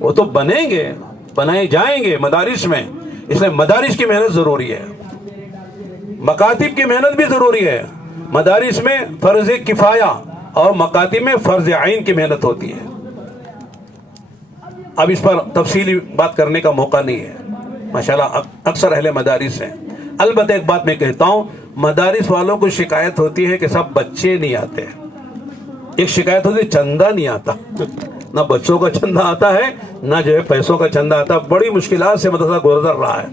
وہ تو بنیں گے، بنائے جائیں گے مدارس میں، اس لیے مدارس کی محنت ضروری ہے، مکاتب کی محنت بھی ضروری ہے۔ مدارس میں فرض کفایہ اور مکاتب میں فرض عین کی محنت ہوتی ہے۔ اب اس پر تفصیلی بات کرنے کا موقع نہیں ہے، ماشاءاللہ اکثر اہل مدارس ہیں۔ البتہ ایک بات میں کہتا ہوں، مدارس والوں کو شکایت ہوتی ہے کہ سب بچے نہیں آتے، ایک شکایت ہوتی ہے چندہ نہیں آتا، نہ بچوں کا چندہ آتا ہے نہ جو ہے پیسوں کا چندہ آتا ہے۔ بڑی مشکلات سے مدرسہ گزر رہا ہے۔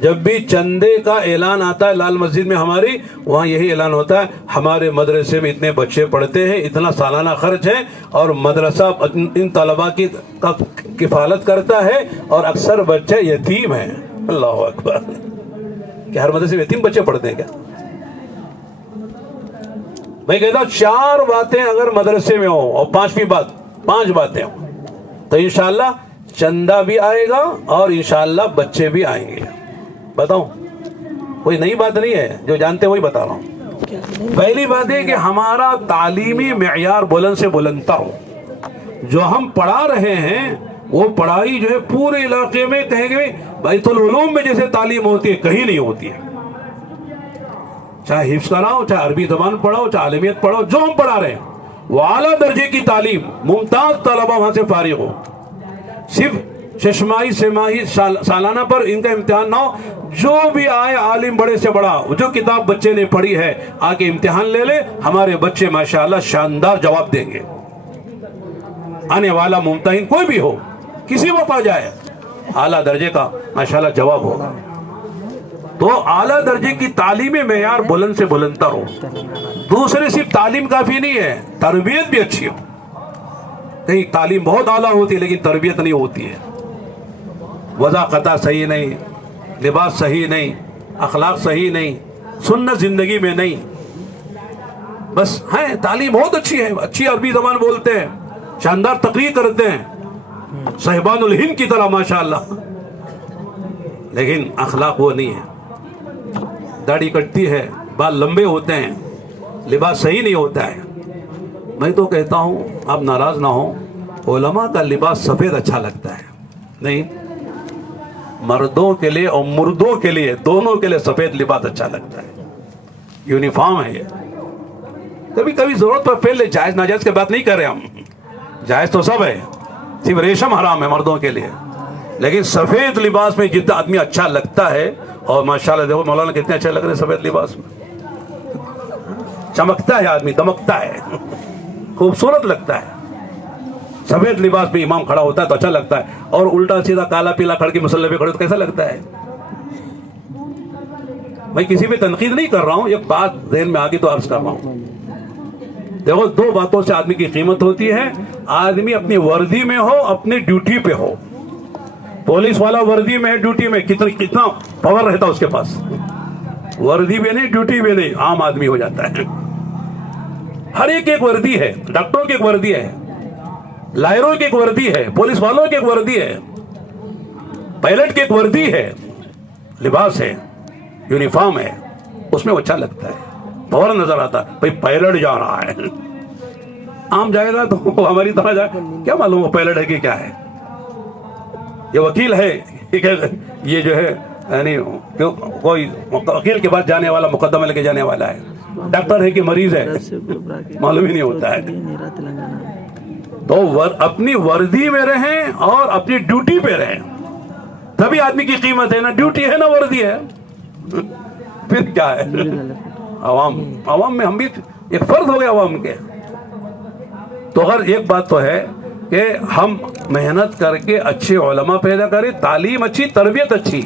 جب بھی چندے کا اعلان آتا ہے لال مسجد میں ہماری، وہاں یہی اعلان ہوتا ہے ہمارے مدرسے میں اتنے بچے پڑھتے ہیں، اتنا سالانہ خرچ ہے، اور مدرسہ ان طلباء کی کفالت کرتا ہے، اور اکثر بچے یتیم ہیں۔ اللہ اکبر! کیا ہر مدرسے میں یتیم بچے پڑھتے ہیں کیا؟ میں کہتا ہوں 4 باتیں اگر مدرسے میں ہوں اور 5 باتیں ہوں تو انشاءاللہ چندہ بھی آئے گا اور انشاءاللہ بچے بھی آئیں گے۔ بتاؤں، کوئی نئی بات نہیں ہے، جو جانتے وہی بتا رہا ہوں۔ پہلی بات ہے کہ ہمارا تعلیمی معیار بلند سے بلندتا ہو، جو ہم پڑھا رہے ہیں وہ پڑھائی جو ہے پورے علاقے میں کہیں گے بیت العلوم میں جیسے تعلیم ہوتی ہے کہیں نہیں ہوتی ہے، چاہے حفظ کراؤ، چاہے عربی زبان پڑھاؤ، چاہے عالمیت پڑھاؤ، جو ہم پڑھا رہے ہیں وہ اعلیٰ درجے کی تعلیم، ممتاز طلبہ وہاں سے فارغ ہو، صرف ششماہی سماہی سالانہ پر ان کا امتحان نہ ہو، جو بھی آئے عالم بڑے سے بڑا، جو کتاب بچے نے پڑھی ہے آ کے امتحان لے لے، ہمارے بچے ماشاءاللہ شاندار جواب دیں گے۔ آنے والا ممتحن کوئی بھی ہو، کسی وقت آ جائے، اعلیٰ درجے کا ماشاءاللہ جواب ہوگا۔ تو اعلیٰ درجے کی تعلیمی معیار بلند سے بلندتا ہو۔ دوسرے صرف تعلیم کافی نہیں ہے، تربیت بھی اچھی ہو۔ کہیں تعلیم بہت اعلیٰ ہوتی ہے لیکن تربیت نہیں ہوتی ہے، وضاقتہ صحیح نہیں، لباس صحیح نہیں، اخلاق صحیح نہیں، سنت زندگی میں نہیں، بس ہے تعلیم بہت اچھی ہے، اچھی عربی زبان بولتے ہیں، شاندار تقریر کرتے ہیں صاحبان الہند کی طرح ماشاءاللہ، لیکن اخلاق وہ نہیں ہے، داڑھی کٹتی ہے، بال لمبے ہوتے ہیں، لباس صحیح نہیں ہوتا ہے۔ میں تو کہتا ہوں آپ ناراض نہ ہوں، علماء کا لباس سفید اچھا لگتا ہے، نہیں، مردوں کے لیے اور مردوں کے لیے دونوں کے لیے سفید لباس اچھا لگتا ہے، یونیفارم ہے یہ۔ کبھی کبھی ضرورت پر پہن لے، جائز ناجائز کی بات نہیں کر رہے ہم، جائز تو سب ہے، صرف ریشم حرام ہے مردوں کے لیے، لیکن سفید لباس میں جتنا آدمی اچھا لگتا ہے، اور ماشاءاللہ دیکھو مولانا کتنے اچھے لگ رہے ہیں سفید لباس میں، چمکتا ہے آدمی، دمکتا ہے، خوبصورت لگتا ہے۔ سفید لباس میں امام کھڑا ہوتا ہے تو اچھا لگتا ہے، اور الٹا سیدھا کالا پیلا کھڑ کے مصلی پہ کھڑے تو کیسا لگتا ہے؟ میں کسی پہ تنقید نہیں کر رہا ہوں، ایک بات ذہن میں آگے تو عرض کر رہا ہوں۔ دیکھو 2 باتوں سے آدمی کی قیمت ہوتی ہے، آدمی اپنی وردی میں ہو، اپنی ڈیوٹی پہ ہو۔ پولیس والا وردی میں ہے، ڈیوٹی میں کتنا پاور رہتا اس کے پاس، وردی بھی نہیں ڈیوٹی بھی نہیں، عام آدمی ہو جاتا ہے۔ ہر ایک وردی ہے، ڈاکٹروں کی ایک وردی ہے، لائروں کی ایک وردی ہے، پولیس والوں کی ایک وردی ہے، پائلٹ کی ایک وردی ہے، لباس ہے، یونیفارم ہے، اس میں اچھا لگتا ہے، فوراً نظر آتا ہے بھائی پائلٹ جا رہا ہے۔ عام جائے گا تو ہماری طرح جائے، کیا معلوم وہ پائلٹ ہے کہ کیا ہے، یہ وکیل ہے، یہ جو ہے یعنی کوئی وکیل کے پاس جانے والا، مقدمہ لے کے جانے والا ہے، ڈاکٹر ہے کہ مریض ہے معلوم ہی نہیں ہوتا ہے۔ تو اپنی وردی میں رہیں اور اپنی ڈیوٹی پہ رہیں، تبھی آدمی کی قیمت ہے، نہ ڈیوٹی ہے نہ وردی ہے۔ پھر کیا ہے؟ عوام میں ہم بھی ایک فرد ہو گئے عوام کے. تو اگر ایک بات تو ہے کہ ہم محنت کر کے اچھے علماء پیدا کریں, تعلیم اچھی, تربیت اچھی,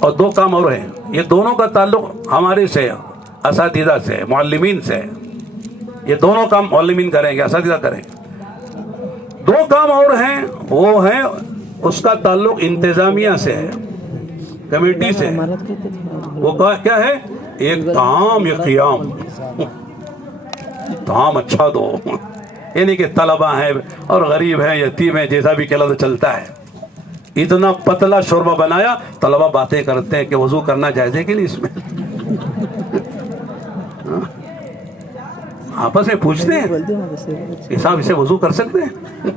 اور دو کام اور ہیں, یہ دونوں کا تعلق ہمارے سے, اساتذہ سے, معلمین سے. یہ دونوں کام معلمین کریں گے, اساتذہ کریں گے. دو کام اور ہیں, وہ ہیں اس کا تعلق انتظامیہ سے ہے, کمیٹی سے. وہ کیا ہے؟ ایک طعام, ایک قیام. طعام اچھا دو, یعنی کہ طلبہ ہیں اور غریب ہیں, یتیم ہیں, جیسا بھی کہلا تو چلتا ہے. اتنا پتلا شوربہ بنایا, طلبہ باتیں کرتے ہیں کہ وضو کرنا جائز ہے کہ نہیں اس میں. آپس میں پوچھتے ہیں کہ صاحب اسے وضو کر سکتے ہیں؟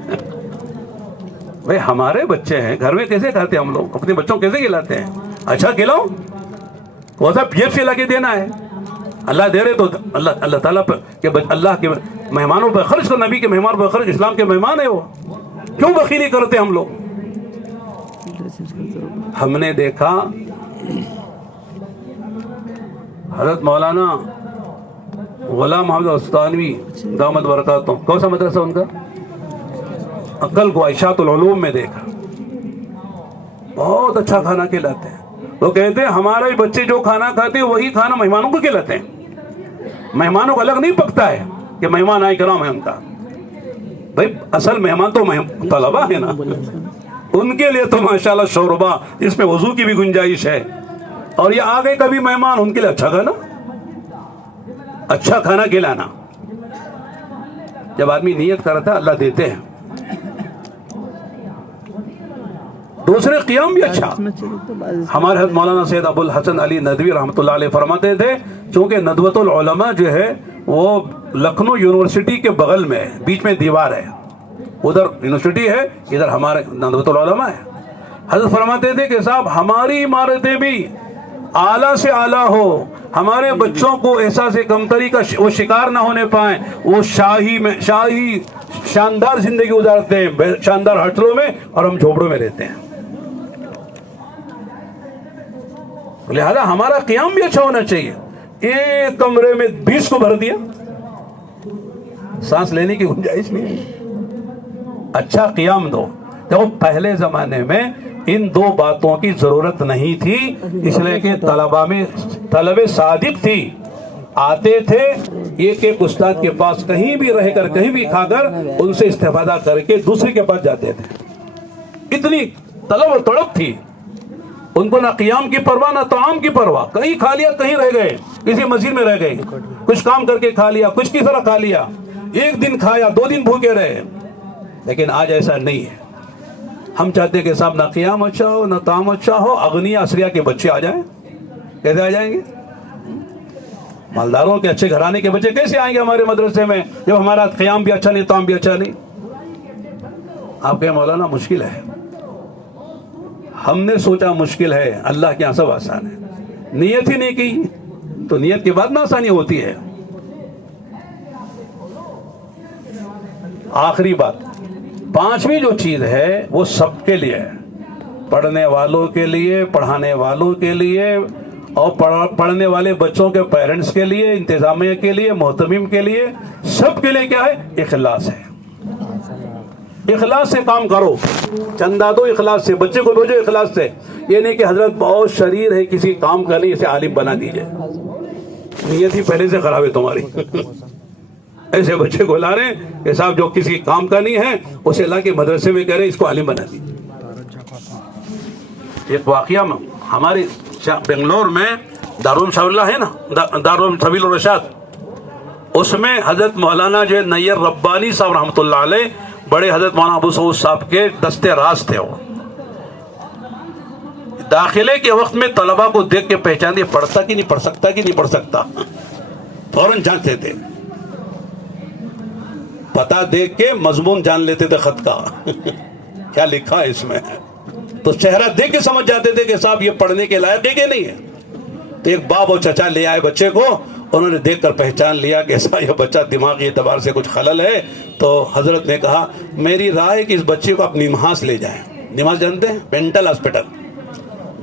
بھائی ہمارے بچے ہیں, گھر میں کیسے کھاتے ہیں ہم لوگ, اپنے بچوں کو کیسے کھلاتے ہیں؟ اچھا کھلاؤ, وہ سب جیب سے لا کے دینا ہے. اللہ دے رہے تو اللہ تعالیٰ پر کہ اللہ کے مہمانوں پر خرچ کر, نبی کے مہمان پر خرچ, اسلام کے مہمان ہے وہ. کیوں بخیلی کرتے ہم لوگ؟ ہم نے دیکھا حضرت مولانا غلام محمد استانوی دامت برکاتہ, کون سا مدرسہ ان کا؟ عقل کو عائشات العلوم میں دیکھا, بہت اچھا کھانا کھلاتے ہیں. وہ کہتے ہیں ہمارے بچے جو کھانا کھاتے ہیں وہی کھانا مہمانوں کو کھلاتے ہیں. مہمانوں کو الگ نہیں پکتا ہے کہ مہمان آئے کرام ہے ان کا. بھائی اصل مہمان تو طلبہ ہے نا, ان کے لیے تو ماشاءاللہ شوربہ, اس میں وضو کی بھی گنجائش ہے. اور یہ آ گئے کبھی مہمان, ان کے لیے اچھا کھانا, اچھا کھانا کھلانا. جب آدمی نیت کرتا ہے اللہ دیتے ہیں. دوسرے قیام بھی اچھا. ہمارے حضرت مولانا سید ابو الحسن علی ندوی رحمۃ اللہ علیہ فرماتے تھے, چونکہ ندوۃ العلماء جو ہے وہ لکھنؤ یونیورسٹی کے بغل میں ہے, بیچ میں دیوار ہے, ادھر یونیورسٹی ہے, ادھر ہمارے ندوۃ العلماء ہے. حضرت فرماتے تھے کہ صاحب ہماری عمارتیں بھی اعلیٰ سے اعلیٰ ہو, ہمارے بچوں کو احساس کمتری کا وہ شکار نہ ہونے پائیں, وہ شاہی شاندار زندگی گزارتے ہیں شاندار ہوٹلوں میں, اور ہم جھوپڑوں میں رہتے ہیں. لہذا ہمارا قیام بھی اچھا ہونا چاہیے. ایک کمرے میں 20 کو بھر دیا, سانس لینے کی گنجائش نہیں. اچھا قیام دو. دیکھو پہلے زمانے میں ان دو باتوں کی ضرورت نہیں تھی, اس لیے کہ طلبہ میں طلب صادق تھی, آتے تھے ایک ایک استاد کے پاس, کہیں بھی رہ کر کہیں بھی کھا کر ان سے استفادہ کر کے دوسرے کے پاس جاتے تھے. اتنی طلب اور تڑپ تھی ان کو, نہ قیام کی پرواہ نہ طعام کی پرواہ. کہیں کھا لیا, کہیں رہ گئے, کسی مسجد میں رہ گئے, کچھ کام کر کے کھا لیا, کچھ کی طرح کھا لیا, ایک دن کھایا 2 دن بھوکے رہے. لیکن آج ایسا نہیں ہے. ہم چاہتے ہیں کہ صاحب نہ قیام اچھا ہو نہ طعام اچھا ہو, اغنیا اسریا کے بچے آ جائیں. کیسے آ جائیں گے؟ مالداروں کے اچھے گھرانے کے بچے کیسے آئیں گے ہمارے مدرسے میں جب ہمارا قیام بھی اچھا نہیں, طعام بھی اچھا نہیں؟ آپ کہیں مولانا مشکل ہے. ہم نے سوچا مشکل ہے, اللہ کے یہاں سب آسان ہے. نیت ہی نہیں کی تو نیت کے بعد میں آسانی ہوتی ہے. آخری بات, 5ویں جو چیز ہے وہ سب کے لیے ہے, پڑھنے والوں کے لیے, پڑھانے والوں کے لیے, اور پڑھنے والے بچوں کے پیرنٹس کے لیے, انتظامیہ کے لیے, محتمم کے لیے, سب کے لیے کیا ہے؟ اخلاص ہے. اخلاص سے کام کرو, چندہ دو اخلاص سے, بچے کو بھیجو اخلاص سے. یہ نہیں کہ حضرت بہت شریر ہے کسی کام کا نہیں, اسے عالم بنا دیجئے. نیت ہی پہلے سے خراب ہے تمہاری. ایسے بچے کو لا رہے ہیں کہ صاحب جو کسی کام کا نہیں ہے اسے لا کے مدرسے میں کہہ رہے اس کو عالم بنا دیجئے. ایک واقعہ ہمارے بنگلور میں دارالعلوم شاہ اللہ ہے نا, دارالعلوم سبیل الرشاد, اس میں حضرت مولانا جو نیر ربانی صاحب رحمۃ اللہ علیہ, بڑے حضرت مولانا ابو سعود صاحب کے دستے راز تھے. وہ داخلے کے وقت میں طلبہ کو دیکھ کے پہچان دیا, پڑھتا کہ نہیں پڑھ سکتا کہ نہیں پڑھ سکتا, فوراً جانتے تھے. پتہ دیکھ کے مضمون جان لیتے تھے خط کا, کیا لکھا ہے اس میں, تو چہرہ دیکھ کے سمجھ جاتے تھے کہ صاحب یہ پڑھنے کے لائق ہے کہ نہیں ہے. تو ایک باپ اور چچا لے آئے بچے کو, انہوں نے دیکھ کر پہچان لیا کہ ایسا یہ بچہ دماغی اعتبار سے کچھ خلل ہے. تو حضرت نے کہا میری رائے ہے کہ اس بچے کو آپ نمہاس لے جائیں. نمہاس جانتے ہیں؟ Mental hospital.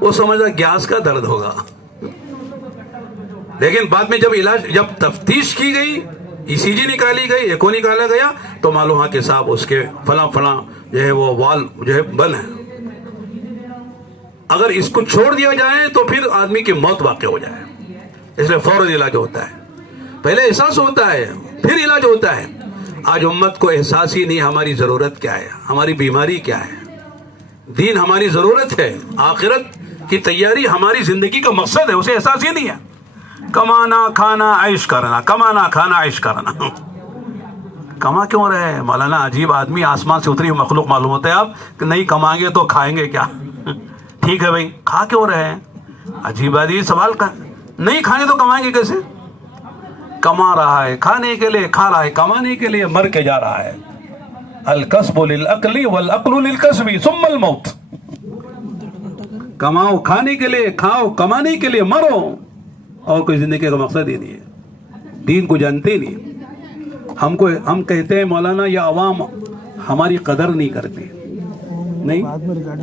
وہ سمجھا گیس کا درد ہوگا. لیکن بعد میں جب تفتیش کی گئی, ECG نکالی گئی, ایکو نکالا گیا, تو معلوم ہوا کہ صاحب اس کے فلاں جو ہے وہ وال جو ہے بند ہے. اگر اس کو چھوڑ دیا جائے تو پھر آدمی کی موت واقع ہو جائے, اس لیے فوراً علاج ہوتا ہے. پہلے احساس ہوتا ہے پھر علاج ہوتا ہے. آج امت کو احساس ہی نہیں ہماری ضرورت کیا ہے, ہماری بیماری کیا ہے. دین ہماری ضرورت ہے, آخرت کی تیاری ہماری زندگی کا مقصد ہے, اسے احساس ہی نہیں ہے. کمانا کھانا عیش کرنا, کمانا کھانا عیش کرنا. کما کیوں رہے مولانا؟ عجیب آدمی, آسمان سے اتری مخلوق معلوم ہوتا ہے آپ کہ نہیں کمائیں گے تو کھائیں گے کیا؟ ٹھیک ہے بھائی, کھا کیوں رہے ہیں؟ عجیب آدمی سوال کا, نہیں کھائیں گے تو کمائیں گے کیسے؟ کما رہا ہے کھانے کے لیے, کھا رہا ہے کمانے کے لیے, مر کے جا رہا ہے. الکسب للعقل والعقل للکسب ثم الموت. کماؤ کھانے کے لیے, کھاؤ کمانے کے لیے, مرو, اور کوئی زندگی کا مقصد ہی نہیں ہے. دین کو جانتے ہی نہیں. ہم کہتے ہیں مولانا یہ عوام ہماری قدر نہیں کرتی. نہیں,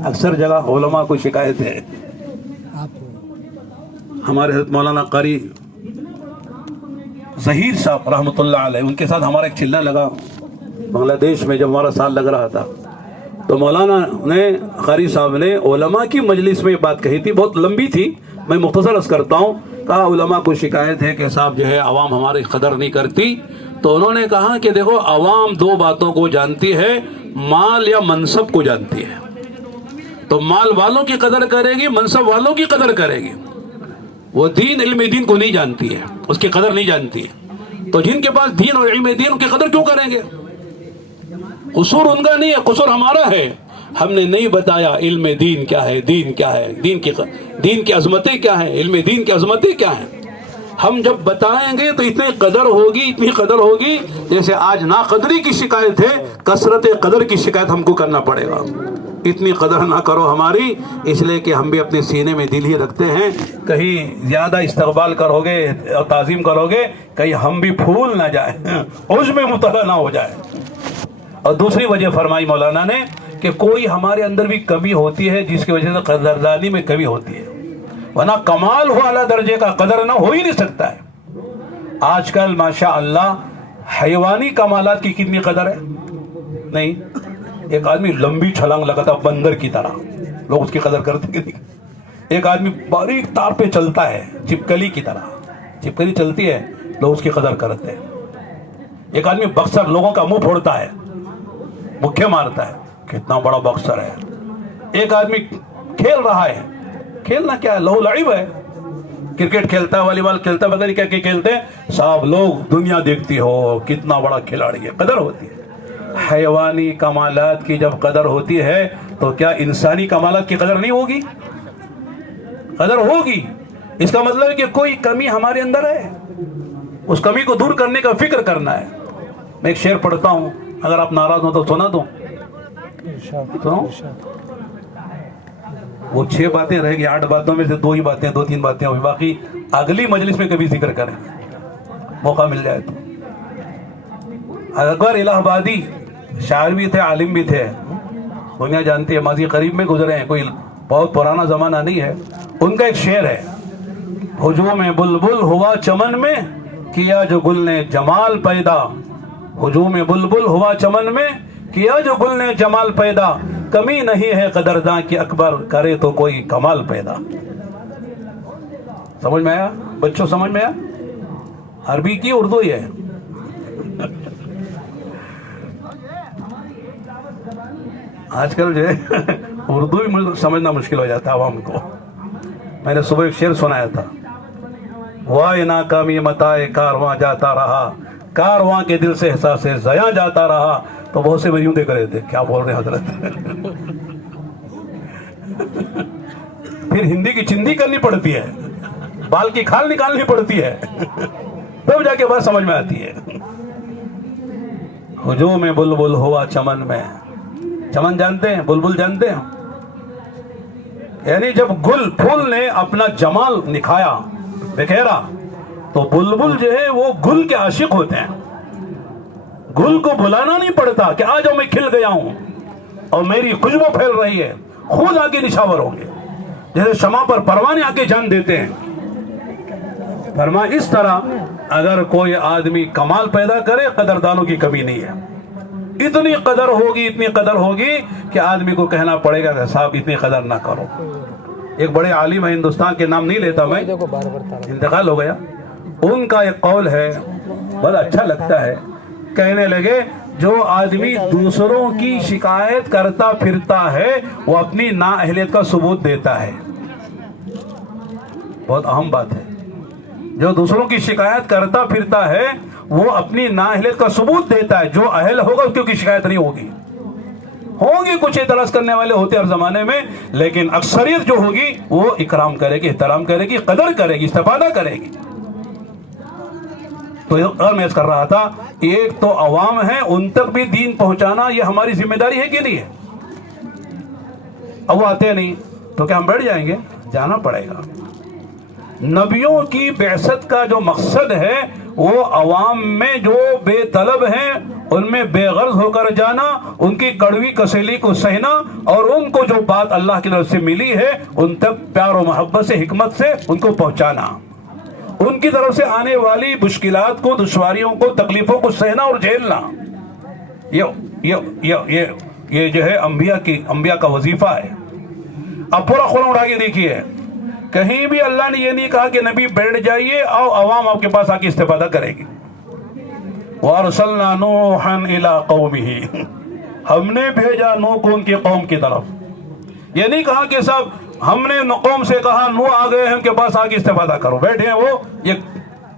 اکثر جگہ علماء کو شکایت ہے. ہمارے حضرت مولانا قاری ظہیر صاحب رحمۃ اللہ علیہ, ان کے ساتھ ہمارا ایک چلنا لگا بنگلہ دیش میں جب ہمارا سال لگ رہا تھا. تو مولانا نے, قاری صاحب نے علماء کی مجلس میں یہ بات کہی تھی, بہت لمبی تھی, میں مختصر عرض کرتا ہوں. کہا علماء کو شکایت ہے کہ صاحب جو ہے عوام ہماری قدر نہیں کرتی. تو انہوں نے کہا کہ دیکھو عوام دو باتوں کو جانتی ہے, مال یا منصب کو جانتی ہے. تو مال والوں کی قدر کرے گی, منصب والوں کی قدر کرے گی. وہ دین, علم دین کو نہیں جانتی ہے, اس کی قدر نہیں جانتی ہے. تو جن کے پاس دین اور علم دین, ان کی قدر کیوں کریں گے؟ قصور ان کا نہیں ہے, قصور ہمارا ہے. ہم نے نہیں بتایا علم دین کیا ہے, دین کیا ہے, دین کی عظمتیں کیا ہیں, علم دین کی عظمتیں کیا ہیں. ہم جب بتائیں گے تو اتنی قدر ہوگی جیسے آج ناقدری کی شکایت ہے, کثرت قدر کی شکایت ہم کو کرنا پڑے گا. اتنی قدر نہ کرو ہماری, اس لیے کہ ہم بھی اپنے سینے میں دل ہی رکھتے ہیں. کہیں زیادہ استقبال کرو گے اور تعظیم کرو گے, کہیں ہم بھی پھول نہ جائیں, عجب میں مبتلا نہ ہو جائے. اور دوسری وجہ فرمائی مولانا نے کہ کوئی ہمارے اندر بھی کمی ہوتی ہے جس کی وجہ سے قدردانی میں کمی ہوتی ہے, ورنہ کمال ہو اعلیٰ درجے کا قدر نہ ہو ہی نہیں سکتا ہے. آج کل ماشاء اللہ حیوانی کمالات کی کتنی قدر ہے. نہیں, ایک آدمی لمبی چھلانگ لگاتا بندر کی طرح, لوگ اس کی قدر کرتے ہیں. ایک آدمی باریک تار پہ چلتا ہے چپکلی کی طرح, چپکلی چلتی ہے, لوگ اس کی قدر کرتے ہیں. ایک آدمی بکسر, لوگوں کا منہ پھوڑتا ہے, مکھے مارتا ہے, کتنا بڑا بکسر ہے. ایک آدمی کھیل رہا ہے, کھیلنا کیا ہے, لہو لعب ہے, کرکٹ کھیلتا ہے, والی بال کھیلتا ہے, پتہ نہیں کیا کھیلتے ہیں صاحب, لوگ دنیا دیکھتی ہو کتنا بڑا کھلاڑی ہے, قدر ہوتی ہے. حیوانی کمالات کی جب قدر ہوتی ہے تو کیا انسانی کمالات کی قدر نہیں ہوگی؟ قدر ہوگی. اس کا مطلب ہے کہ کوئی کمی ہمارے اندر ہے, اس کمی کو دور کرنے کا فکر کرنا ہے. میں ایک شعر پڑھتا ہوں, اگر آپ ناراض ہو تو سنا دوں. وہ 6 باتیں رہ گئی, 8 باتوں میں سے 2 3 باتیں ہوئی, باقی اگلی مجلس میں کبھی ذکر کریں, موقع مل جائے تو. اکبر الہ آبادی شاعر بھی تھے, عالم بھی تھے, دنیا جانتی ہے, ماضی قریب میں گزرے ہیں, کوئی بہت پرانا زمانہ نہیں ہے. ان کا ایک شعر ہے, ہجوم بلبل ہوا چمن میں, کیا جو گل نے جمال پیدا. ہجوم بلبل ہوا چمن میں, کیا جو گل نے جمال پیدا. کمی نہیں ہے قدرداں کی, اکبر کرے تو کوئی کمال پیدا. سمجھ میں آیا بچوں, سمجھ میں آیا؟ عربی کی اردو ہی ہے. آج کل جو ہے اردو ہی سمجھنا مشکل ہو جاتا ہے عوام کو. میں نے صبح ایک شعر سنایا تھا, وائے ناکامی متائے کارواں جاتا رہا, کارواں کے دل سے احساس زیاں جاتا رہا. تو بہت سے یوں دیکھ رہے تھے, کیا بول رہے ہیں حضرت. پھر ہندی کی چندی کرنی پڑتی ہے, بال کی کھال نکالنی پڑتی ہے, تب جا کے بات سمجھ میں آتی ہے. ہجوم بلبل ہوا چمن میں, چمن جانتے ہیں, بلبل جانتے ہیں, یعنی جب گل پھول نے اپنا جمال نکھایا بکھیرا, تو بلبل جو ہے وہ گل کے عاشق ہوتے ہیں. گل کو بلانا نہیں پڑتا کہ آ جاؤ میں کھل گیا ہوں اور میری خوشبو پھیل رہی ہے, خود آگے نشاور ہوں گے. جیسے شمع پر پروانے آ کے جان دیتے ہیں. فرمایا اس طرح اگر کوئی آدمی کمال پیدا کرے قدردانوں کی کمی نہیں ہے. اتنی قدر ہوگی کہ آدمی کو کہنا پڑے گا کہ صاحب اتنی قدر نہ کرو. ایک بڑے عالم ہے ہندوستان کے نام نہیں لیتا میں, انتقال ہو گیا, ان کا ایک قول ہے بڑا اچھا لگتا ہے. کہنے لگے جو آدمی دوسروں کی شکایت کرتا پھرتا ہے وہ اپنی نااہلیت کا ثبوت دیتا ہے. بہت اہم بات ہے. جو دوسروں کی شکایت کرتا پھرتا ہے وہ اپنی نااہلیت کا ثبوت دیتا ہے. جو اہل ہوگا اس کی شکایت نہیں ہوگی. ہوں گے کچھ اعتراض کرنے والے ہوتے ہر زمانے میں, لیکن اکثریت جو ہوگی وہ اکرام کرے گی, احترام کرے گی, قدر کرے گی, استفادہ کرے گی. تو اور میں کر رہا تھا, ایک تو عوام ہے ان تک بھی دین پہنچانا یہ ہماری ذمہ داری ہے کہ نہیں ہے؟ اب وہ آتے نہیں تو کیا ہم بیٹھ جائیں گے؟ جانا پڑے گا. نبیوں کی بعثت کا جو مقصد ہے وہ عوام میں جو بے طلب ہیں ان میں بے غرض ہو کر جانا, ان کی کڑوی کسیلی کو سہنا, اور ان کو جو بات اللہ کی طرف سے ملی ہے ان تک پیار و محبت سے, حکمت سے ان کو پہنچانا. ان کی طرف سے آنے والی مشکلات کو, دشواریوں کو, تکلیفوں کو سہنا اور جھیلنا. یہ جو ہے انبیاء کا وظیفہ ہے. اب پورا خلا اڑا کے دیکھیے, کہیں بھی اللہ نے یہ نہیں کہا کہ نبی بیٹھ جائیے اور عوام آپ کے پاس آ کے استفادہ کرے گی. وَأَرْسَلْنَا نُوحًا إِلَىٰ قَوْمِهِ, ہم نے بھیجا نوح کو ان کی قوم کی طرف. یہ نہیں کہا کہ صاحب ہم نے قوم سے کہا نوح آ گئے ہیں ان کے پاس آ کے استفادہ کرو, بیٹھے ہیں وہ ایک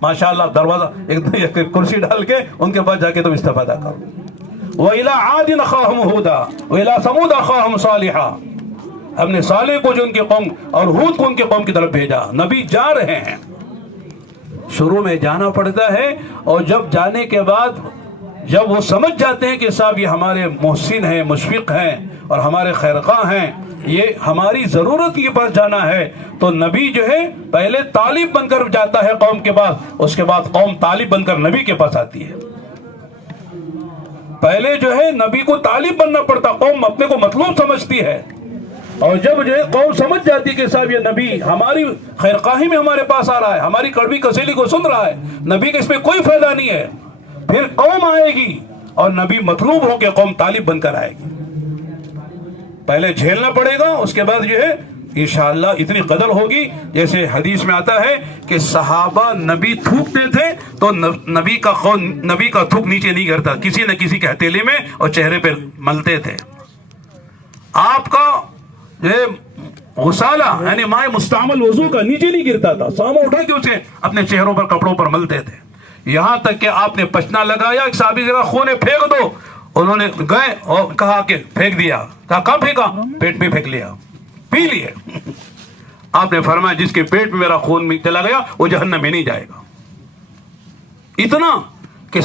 ماشاءاللہ دروازہ ایک کرسی ڈال کے ان کے پاس جا کے تم استفادہ کرو. وَإِلَىٰ عَادٍ أَخَاهُمْ هُودًا وَإِلَىٰ ثَمُودَ أَخَاهُمْ صَالِحًا, ہم نے صالح کو جو ان کی قوم اور ہود کو ان کی قوم کی طرف بھیجا. نبی جا رہے ہیں, شروع میں جانا پڑتا ہے, اور جب جانے کے بعد جب وہ سمجھ جاتے ہیں کہ صاحب یہ ہمارے محسن ہیں, مشفق ہیں اور ہمارے خیرخواہ ہیں, یہ ہماری ضرورت کے پاس جانا ہے, تو نبی جو ہے پہلے طالب بن کر جاتا ہے قوم کے پاس, اس کے بعد قوم طالب بن کر نبی کے پاس آتی ہے. پہلے جو ہے نبی کو طالب بننا پڑتا, قوم اپنے کو مطلوب سمجھتی ہے, اور جب جو ہے قوم سمجھ جاتی کہ صاحب یہ نبی ہماری خیرخواہی میں ہمارے پاس آ رہا ہے, ہماری کڑوی کسیلی کو سن رہا ہے, نبی کے اس میں کوئی فائدہ نہیں ہے, پھر قوم آئے گی اور نبی مطلوب ہو کے قوم طالب بن کر آئے گی. پہلے جھیلنا پڑے گا, اس کے بعد جو ہے انشاءاللہ اتنی قدر ہوگی. جیسے حدیث میں آتا ہے کہ صحابہ نبی تھوکتے تھے تو نبی کا تھوک نیچے نہیں گرتا, کسی نہ کسی کے ہتھیلی میں اور چہرے پہ ملتے تھے. آپ کا جو غسالہ یعنی مائع مستعمل وضو کا نیچے نہیں گرتا تھا, سامنے اٹھا کے اسے اپنے چہروں پر, کپڑوں پر ملتے تھے. یہاں تک کہ آپ نے پچنا لگایا, ایک صحابی سے کہا خون پھینک دو, انہوں نے گئے اور کہا کہ پھینک دیا. کہا کہاں پھینکا؟ پیٹ میں پھینک لیا, پی لیے. آپ نے فرمایا جس کے پیٹ میں میرا خون میں چلا گیا وہ جہنم میں نہیں جائے گا. اتنا کہ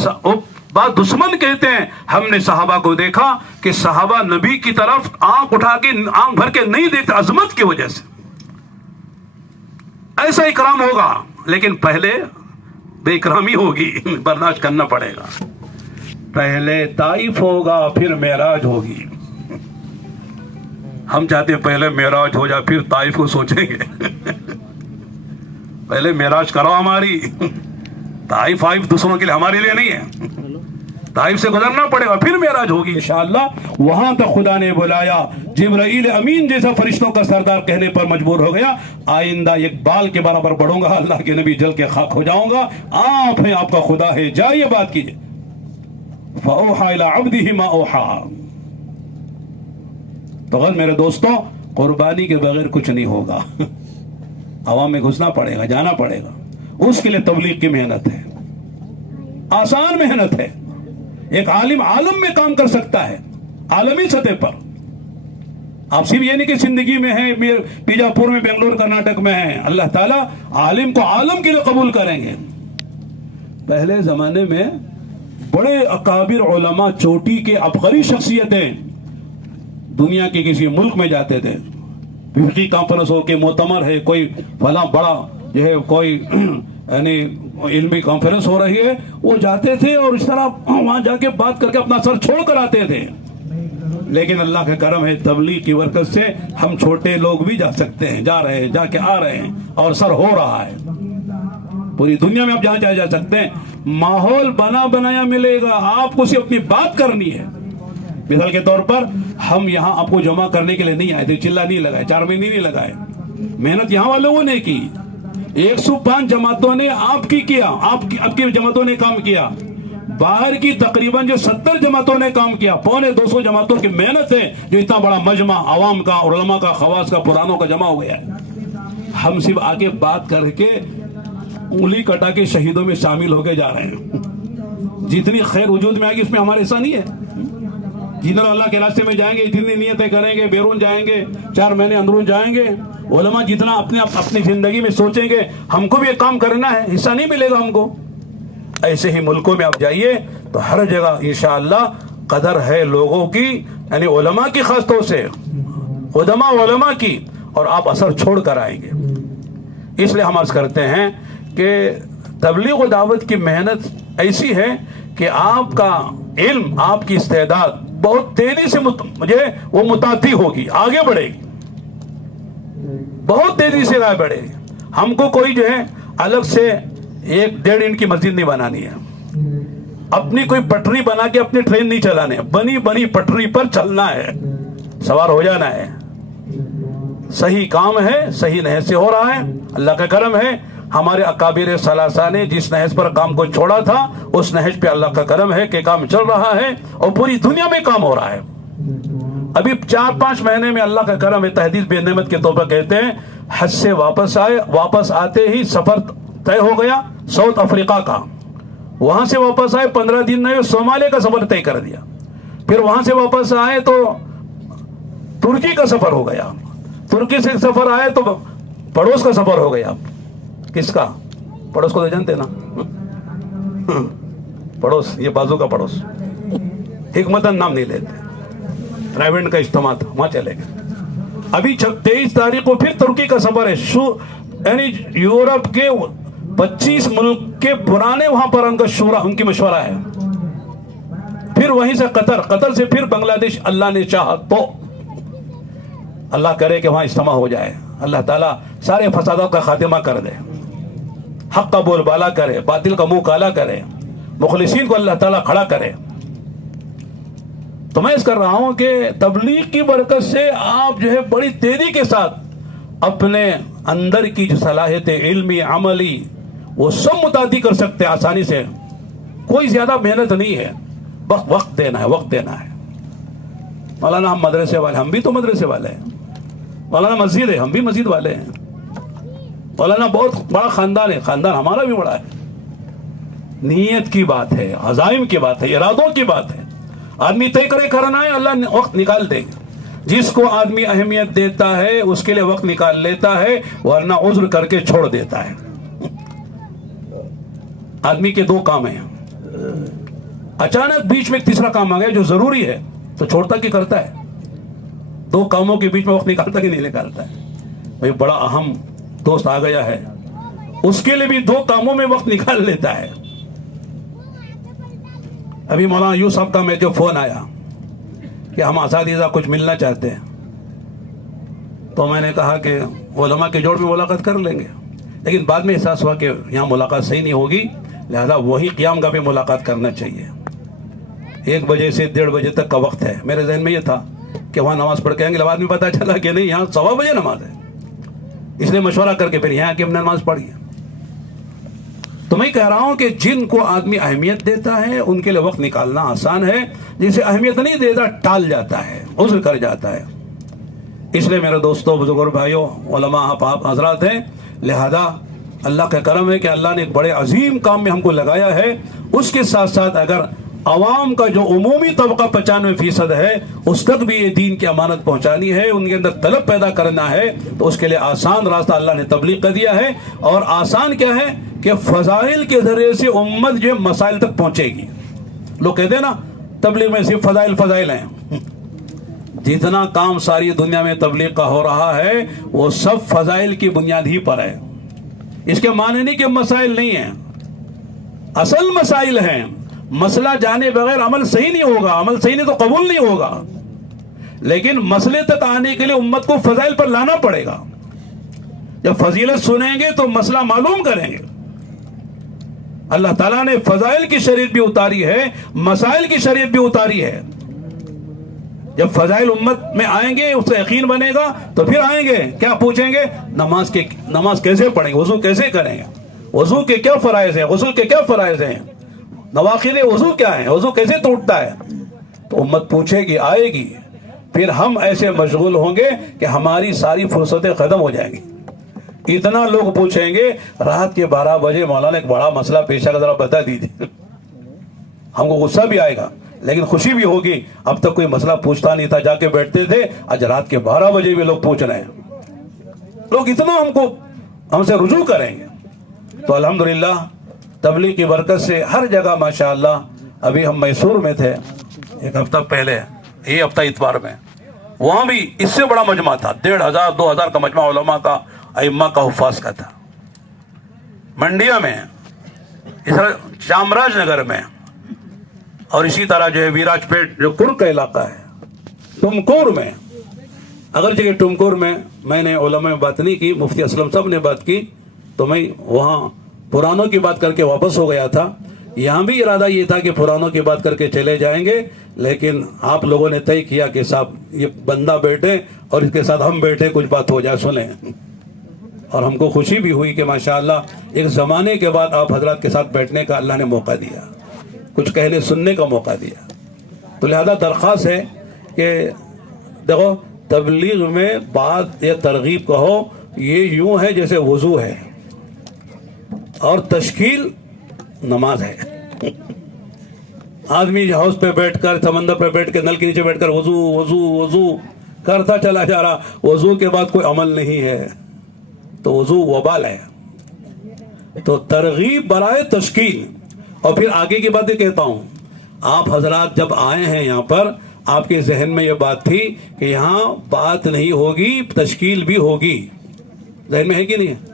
بات دشمن کہتے ہیں, ہم نے صحابہ کو دیکھا کہ صحابہ نبی کی طرف آنکھ اٹھا کے آنکھ بھر کے نہیں دیتے, عظمت کی وجہ سے. ایسا اکرام ہوگا, لیکن پہلے بے اکرامی ہوگی, برداشت کرنا پڑے گا. پہلے طائف ہوگا پھر معراج ہوگی. ہم چاہتے ہیں پہلے معراج ہو جائے پھر طائف کو سوچیں گے. پہلے معراج کرو ہماری. طائف دوسروں کے لیے, ہمارے لیے نہیں ہے. طائف سے گزرنا پڑے گا پھر معراج ہوگی انشاءاللہ. وہاں تک خدا نے بلایا. جبرائیل امین جیسا فرشتوں کا سردار کہنے پر مجبور ہو گیا, آئندہ ایک بال کے برابر بڑھوں گا, اللہ کے نبی جل کے خاک ہو جاؤں گا. آپ ہیں, آپ کا خدا ہے, جائیے بات کیجیے. فَأَوْحَى إِلَىٰ عَبْدِهِ مَا أَوْحَىٰ. تو غیر میرے دوستوں, قربانی کے بغیر کچھ نہیں ہوگا. عوام میں گھسنا پڑے گا, جانا پڑے گا. اس کے لیے تبلیغ کی محنت ہے, آسان محنت ہے. ایک عالم عالم میں کام کر سکتا ہے, عالمی سطح پر. آپ صرف یہ نہیں کہ زندگی میں ہیں, بیجاپور میں, بنگلور, کرناٹک میں ہیں. اللہ تعالیٰ عالم کو عالم کے لیے قبول کریں گے. پہلے زمانے میں بڑے اکابر علماء, چوٹی کے عبقری شخصیتیں دنیا کے کسی ملک میں جاتے تھے. فقہی کانفرنس ہو کے معتمر ہے, کوئی فلاں بڑا جو ہے کوئی یعنی علمی کانفرنس ہو رہی ہے, وہ جاتے تھے اور اس طرح وہاں جا کے بات کر کے اپنا سر چھوڑ کر آتے تھے. لیکن اللہ کا کرم ہے تبلیغ کی برکت سے ہم چھوٹے لوگ بھی جا سکتے ہیں, جا رہے ہیں, جا کے آ رہے ہیں, اور سر ہو رہا ہے. پوری دنیا میں آپ جہاں چاہے جا سکتے ہیں, ماحول بنا بنایا ملے گا, آپ کو صرف اپنی بات کرنی ہے. مثال کے طور پر ہم یہاں آپ کو جمع کرنے کے لیے نہیں آئے تھے, چلا نہیں لگائے, 4 مہینے نہیں لگائے, محنت یہاں والوں نے کی. 105 جماعتوں نے آپ کی کیا, آپ کی جماعتوں نے کام کیا. باہر کی تقریباً جو 70 جماعتوں نے کام کیا, 250 جماعتوں کی محنت ہے جو اتنا بڑا مجمع عوام کا, علماء کا, خواص کا, پرانوں کا جمع ہو گیا ہے. ہم صرف آگے بات کر کے انگلی کٹا کے شہیدوں میں شامل ہو کے جا رہے ہیں. جتنی خیر وجود میں آئے گی اس میں ہمارا حصہ نہیں ہے. جتنا اللہ کے راستے میں جائیں گے, جتنی نیتیں کریں گے, بیرون جائیں گے, 4 مہینے اندرون جائیں گے, علماء جتنا اپنی زندگی میں سوچیں گے ہم کو بھی ایک کام کرنا ہے, حصہ نہیں ملے گا ہم کو. ایسے ہی ملکوں میں آپ جائیے تو ہر جگہ انشاءاللہ قدر ہے لوگوں کی, یعنی علماء کی, خاص طور سے علماء کی, اور آپ اثر چھوڑ کر آئیں گے. اس لیے ہم عرض کرتے ہیں کہ تبلیغ و دعوت کی محنت ایسی ہے کہ آپ کا علم, آپ کی استعداد بہت تیزی سے وہ متعدی ہوگی, آگے بڑھے گی, بہت تیزی سے آگے بڑھے گی. ہم کو کوئی جو ہے الگ سے 1-1.5 انچ کی مسجد نہیں بنانی ہے, اپنی کوئی پٹری بنا کے اپنی ٹرین نہیں چلانے, بنی پٹری پر چلنا ہے, سوار ہو جانا ہے. صحیح کام ہے, صحیح نہج سے ہو رہا ہے. اللہ کا کرم ہے, ہمارے اکابر ثلاثہ نے جس نہج پر کام کو چھوڑا تھا اس نہج پہ اللہ کا کرم ہے کہ کام چل رہا ہے اور پوری دنیا میں کام ہو رہا ہے. ابھی 4-5 مہینے میں اللہ کا کرم ہے, تحدیث بے نعمت کے طور پر کہتے ہیں, حج سے واپس آتے ہی سفر طے ہو گیا ساؤتھ افریقہ کا. وہاں سے واپس آئے 15 دن میں صومالیہ کا سفر طے کر دیا. پھر وہاں سے واپس آئے تو ترکی کا سفر ہو گیا. ترکی سے سفر آئے تو پڑوس کا سفر ہو گیا. کس کا پڑوس کو تو جانتے نا, پڑوس, یہ بازو کا پڑوس, حکمتاً نام نہیں لیتے, پرائیویٹ کا اجتماع تھا, وہاں چلے گئے. ابھی 23 تاریخ کو پھر ترکی کا سفر ہے, یعنی یورپ کے 25 ملک کے پرانے وہاں پر ان کا شورا, ان کی مشورہ ہے. پھر وہیں سے قطر سے پھر بنگلہ دیش, اللہ نے چاہا تو, اللہ کرے کہ وہاں اجتماع ہو جائے. اللہ تعالیٰ سارے فسادات کا خاتمہ کر دے, حق کا بول بالا کرے, باطل کا منہ کالا کرے, مخلصین کو اللہ تعالیٰ کھڑا کرے. تو میں اس کر رہا ہوں کہ تبلیغ کی برکت سے آپ جو ہے بڑی تیزی کے ساتھ اپنے اندر کی جو صلاحیتیں علمی عملی وہ سب متعدی کر سکتے ہیں آسانی سے. کوئی زیادہ محنت نہیں ہے, وقت دینا ہے, وقت دینا ہے. مولانا ہم مدرسے والے, ہم بھی تو مدرسے والے ہیں. مولانا مسجد ہے, ہم بھی مسجد والے ہیں. مولانا بہت بڑا خاندان ہے, خاندان ہمارا بھی بڑا ہے. نیت کی بات ہے, عزائم کی بات ہے, ارادوں کی بات ہے. آدمی طے کرے کرنا ہے, اللہ وقت نکال دے گا. جس کو آدمی اہمیت دیتا ہے اس کے لیے وقت نکال لیتا ہے, ورنہ عذر کر کے چھوڑ دیتا ہے. آدمی کے 2 کام ہیں, اچانک بیچ میں ایک تیسرا کام آ گیا جو ضروری ہے تو چھوڑتا کی کرتا ہے. 2 کاموں کے بیچ میں وقت نکالتا کہ نہیں نکالتا ہے. بھائی بڑا اہم دوست آ گیا ہے, اس کے لیے بھی 2 کاموں میں وقت نکال لیتا ہے. ابھی مولانا یو صاحب کا میں جو فون آیا کہ ہم اساتذہ کچھ ملنا چاہتے ہیں, تو میں نے کہا کہ علماء کے جوڑ میں ملاقات کر لیں گے. لیکن بعد میں احساس ہوا کہ یہاں ملاقات صحیح نہیں ہوگی, لہذا وہی قیام گاہ پہ ملاقات کرنا چاہیے. 1 بجے سے 1:30 بجے تک کا وقت ہے. میرے ذہن میں یہ تھا کہ وہاں نماز پڑھ کے آئیں گے. بعد میں پتا چلا کہ نہیں, یہاں 1:15 بجے نماز ہے. اس لیے مشورہ کر کے پھر یہاں کی ہم نے نماز پڑھی ہے. تو میں کہہ رہا ہوں کہ جن کو آدمی اہمیت دیتا ہے ان کے لیے وقت نکالنا آسان ہے, جسے اہمیت نہیں دیتا ٹال جاتا ہے, عذر کر جاتا ہے. اس لیے میرے دوستوں, بزرگوں, بھائیوں, علماء آپ حضرات ہیں, لہذا اللہ کا کرم ہے کہ اللہ نے ایک بڑے عظیم کام میں ہم کو لگایا ہے. اس کے ساتھ ساتھ اگر عوام کا جو عمومی طبقہ 95% ہے اس تک بھی یہ دین کی امانت پہنچانی ہے, ان کے اندر طلب پیدا کرنا ہے, تو اس کے لیے آسان راستہ اللہ نے تبلیغ کر دیا ہے. اور آسان کیا ہے کہ فضائل کے ذریعے سے امت جو مسائل تک پہنچے گی. لوگ کہتے ہیں نا تبلیغ میں صرف فضائل ہیں. جتنا کام ساری دنیا میں تبلیغ کا ہو رہا ہے وہ سب فضائل کی بنیاد ہی پر ہے. اس کے معنی نہیں کہ مسائل نہیں ہیں, اصل مسائل ہیں. مسئلہ جانے بغیر عمل صحیح نہیں ہوگا, عمل صحیح نہیں تو قبول نہیں ہوگا. لیکن مسئلے تک آنے کے لیے امت کو فضائل پر لانا پڑے گا. جب فضیلت سنیں گے تو مسئلہ معلوم کریں گے. اللہ تعالیٰ نے فضائل کی شریعت بھی اتاری ہے, مسائل کی شریعت بھی اتاری ہے. جب فضائل امت میں آئیں گے, اس سے یقین بنے گا, تو پھر آئیں گے کیا پوچھیں گے, نماز کیسے پڑھیں گے, وضو کیسے کریں گے, وضو کے کیا فرائض ہیں, غسل کے کیا فرائض ہیں, نواقض وضو کیا ہیں, وضو کیسے ٹوٹتا ہے. تو امت پوچھے گی, آئے گی. پھر ہم ایسے مشغول ہوں گے کہ ہماری ساری فرصتیں ختم ہو جائیں گی. اتنا لوگ پوچھیں گے رات کے 12 بجے مولانا ایک بڑا مسئلہ پیش ہے, ذرا بتا دیجیے. ہم کو غصہ بھی آئے گا لیکن خوشی بھی ہوگی, اب تک کوئی مسئلہ پوچھتا نہیں تھا, جا کے بیٹھتے تھے, آج رات کے 12 بجے بھی لوگ پوچھ رہے ہیں. لوگ اتنا ہم سے رجوع کریں گے. تو الحمدللہ تبلیغ کی برکت سے ہر جگہ ماشاءاللہ. ابھی ہم میسور میں تھے ایک ہفتہ پہلے, یہ ہفتہ اتوار میں, وہاں بھی اس سے بڑا مجمع تھا, 1500-2000 کا مجمع علماء کا, ائمہ کا, حفاظ کا تھا. منڈیا میں, اس طرح چامراج نگر میں, اور اسی طرح جو ہے ویراج پیٹ جو کرک کا علاقہ ہے, ٹمکور میں. اگرچہ کہ ٹمکور میں نے علماء میں بات نہیں کی, مفتی اسلم صاحب نے بات کی, تو میں وہاں پرانوں کی بات کر کے واپس ہو گیا تھا. یہاں بھی ارادہ یہ تھا کہ پرانوں کی بات کر کے چلے جائیں گے, لیکن آپ لوگوں نے طے کیا کہ صاحب یہ بندہ بیٹھے اور اس کے ساتھ ہم بیٹھے, کچھ بات ہو جائے, سنیں. اور ہم کو خوشی بھی ہوئی کہ ماشاءاللہ ایک زمانے کے بعد آپ حضرات کے ساتھ بیٹھنے کا اللہ نے موقع دیا, کچھ کہنے سننے کا موقع دیا. تو لہذا درخواست ہے کہ دیکھو تبلیغ میں بات یا ترغیب کہو, یہ یوں ہے جیسے وضو ہے اور تشکیل نماز ہے. آدمی ہاؤس پہ بیٹھ کر, سمندر پہ بیٹھ کے, نل کے نیچے بیٹھ کر وضو وضو وضو کرتا چلا جا رہا, وضو کے بعد کوئی عمل نہیں ہے, تو وضو وبال ہے. تو ترغیب برائے تشکیل. اور پھر آگے کی باتیں کہتا ہوں, آپ حضرات جب آئے ہیں یہاں پر, آپ کے ذہن میں یہ بات تھی کہ یہاں بات نہیں ہوگی, تشکیل بھی ہوگی. ذہن میں ہے کہ نہیں ہے؟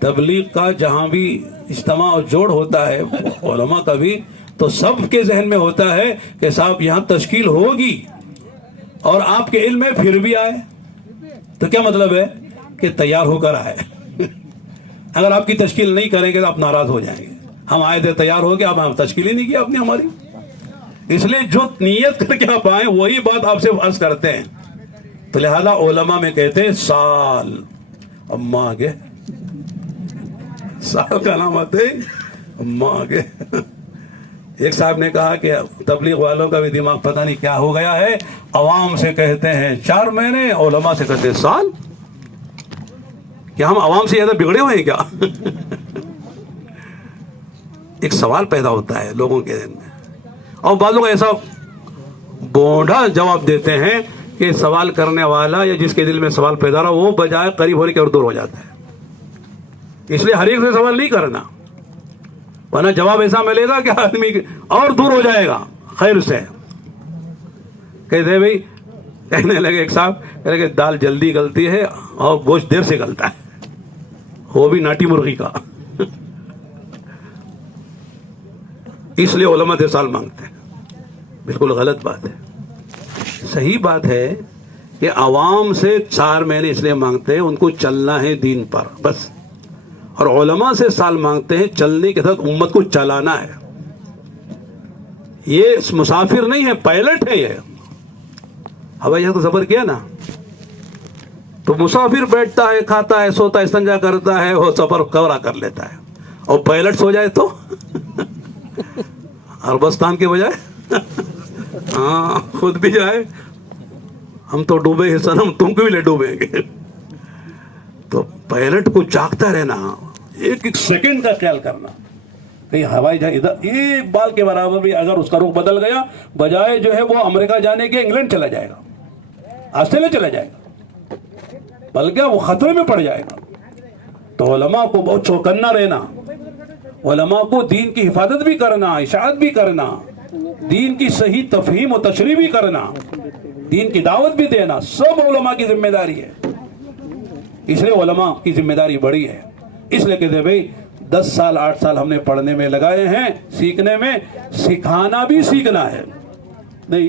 تبلیغ کا جہاں بھی اجتماع اور جوڑ ہوتا ہے علماء کا بھی, تو سب کے ذہن میں ہوتا ہے کہ صاحب یہاں تشکیل ہوگی, اور آپ کے علم میں پھر بھی آئے تو کیا مطلب ہے کہ تیار ہو کر آئے. اگر آپ کی تشکیل نہیں کریں گے تو آپ ناراض ہو جائیں گے. ہم آئے تھے, تیار ہو گئے, آپ تشکیل ہی نہیں کی آپ نے ہماری. اس لیے جو نیت کر کے آپ آئے وہی بات آپ سے عرض کرتے ہیں. تو لہذا علماء میں کہتے ہیں سال, اما آگے سال کا نام آتے اما آگے. ایک صاحب نے کہا کہ تبلیغ والوں کا بھی دماغ پتہ نہیں کیا ہو گیا ہے, عوام سے کہتے ہیں 4 مہینے, علماء سے کہتے ہیں سال. کیا ہم عوام سے زیادہ بگڑے ہوئے ہیں کیا؟ ایک سوال پیدا ہوتا ہے لوگوں کے ذہن میں, اور بعض لوگ ایسا بونڈا جواب دیتے ہیں کہ سوال کرنے والا یا جس کے دل میں سوال پیدا رہا وہ بجائے قریب ہونے کے اور دور ہو جاتا ہے. اس لیے ہر ایک سے سوال نہیں کرنا, ورنہ جواب ایسا ملے گا کہ آدمی اور دور ہو جائے گا خیر سے. کہتے بھائی, کہنے لگے ایک صاحب, کہنے لگے دال جلدی گلتی ہے اور گوشت دیر سے گلتا ہے, وہ بھی ناٹی مرغی کا. اس لیے علماء سے سال مانگتے ہیں. بالکل غلط بات ہے. صحیح بات ہے کہ عوام سے 4 مہینے اس لیے مانگتے ہیں ان کو چلنا ہے دین پر بس, اور علماء سے سال مانگتے ہیں چلنے کے ساتھ امت کو چلانا ہے. یہ مسافر نہیں ہے, پائلٹ ہے. یہ ہوائی جہاز کو سفر کیا نا, تو مسافر بیٹھتا ہے, کھاتا ہے, سوتا ہے, استنجا کرتا ہے, وہ سفر کورا کر لیتا ہے. اور پائلٹ سو جائے تو عربستان کے بجائے ہاں خود بھی جائے, ہم تو ڈوبے ہیں سنم, تم کو بھی لے ڈوبیں گے. تو پائلٹ کو جاگتا رہنا, ایک ایک سیکنڈ کا خیال کرنا. کہیں ہوائی جہاز ادھر ایک بال کے برابر بھی اگر اس کا رخ بدل گیا, بجائے جو ہے وہ امریکہ جانے کے انگلینڈ چلا جائے گا, آسٹریلیا چلا جائے گا, بلکہ وہ خطرے میں پڑ جائے گا. تو علماء کو بہت چوکنا رہنا, علماء کو دین کی حفاظت بھی کرنا, اشاعت بھی کرنا, دین کی صحیح تفہیم و تشریح بھی کرنا, دین کی دعوت بھی دینا, سب علماء کی ذمہ داری ہے. اس لیے علماء کی ذمہ داری بڑی ہے. اس لیے کہتے ہیں بھائی 10 سال 8 سال ہم نے پڑھنے میں لگائے ہیں, سیکھنے میں, سکھانا بھی سیکھنا ہے. نہیں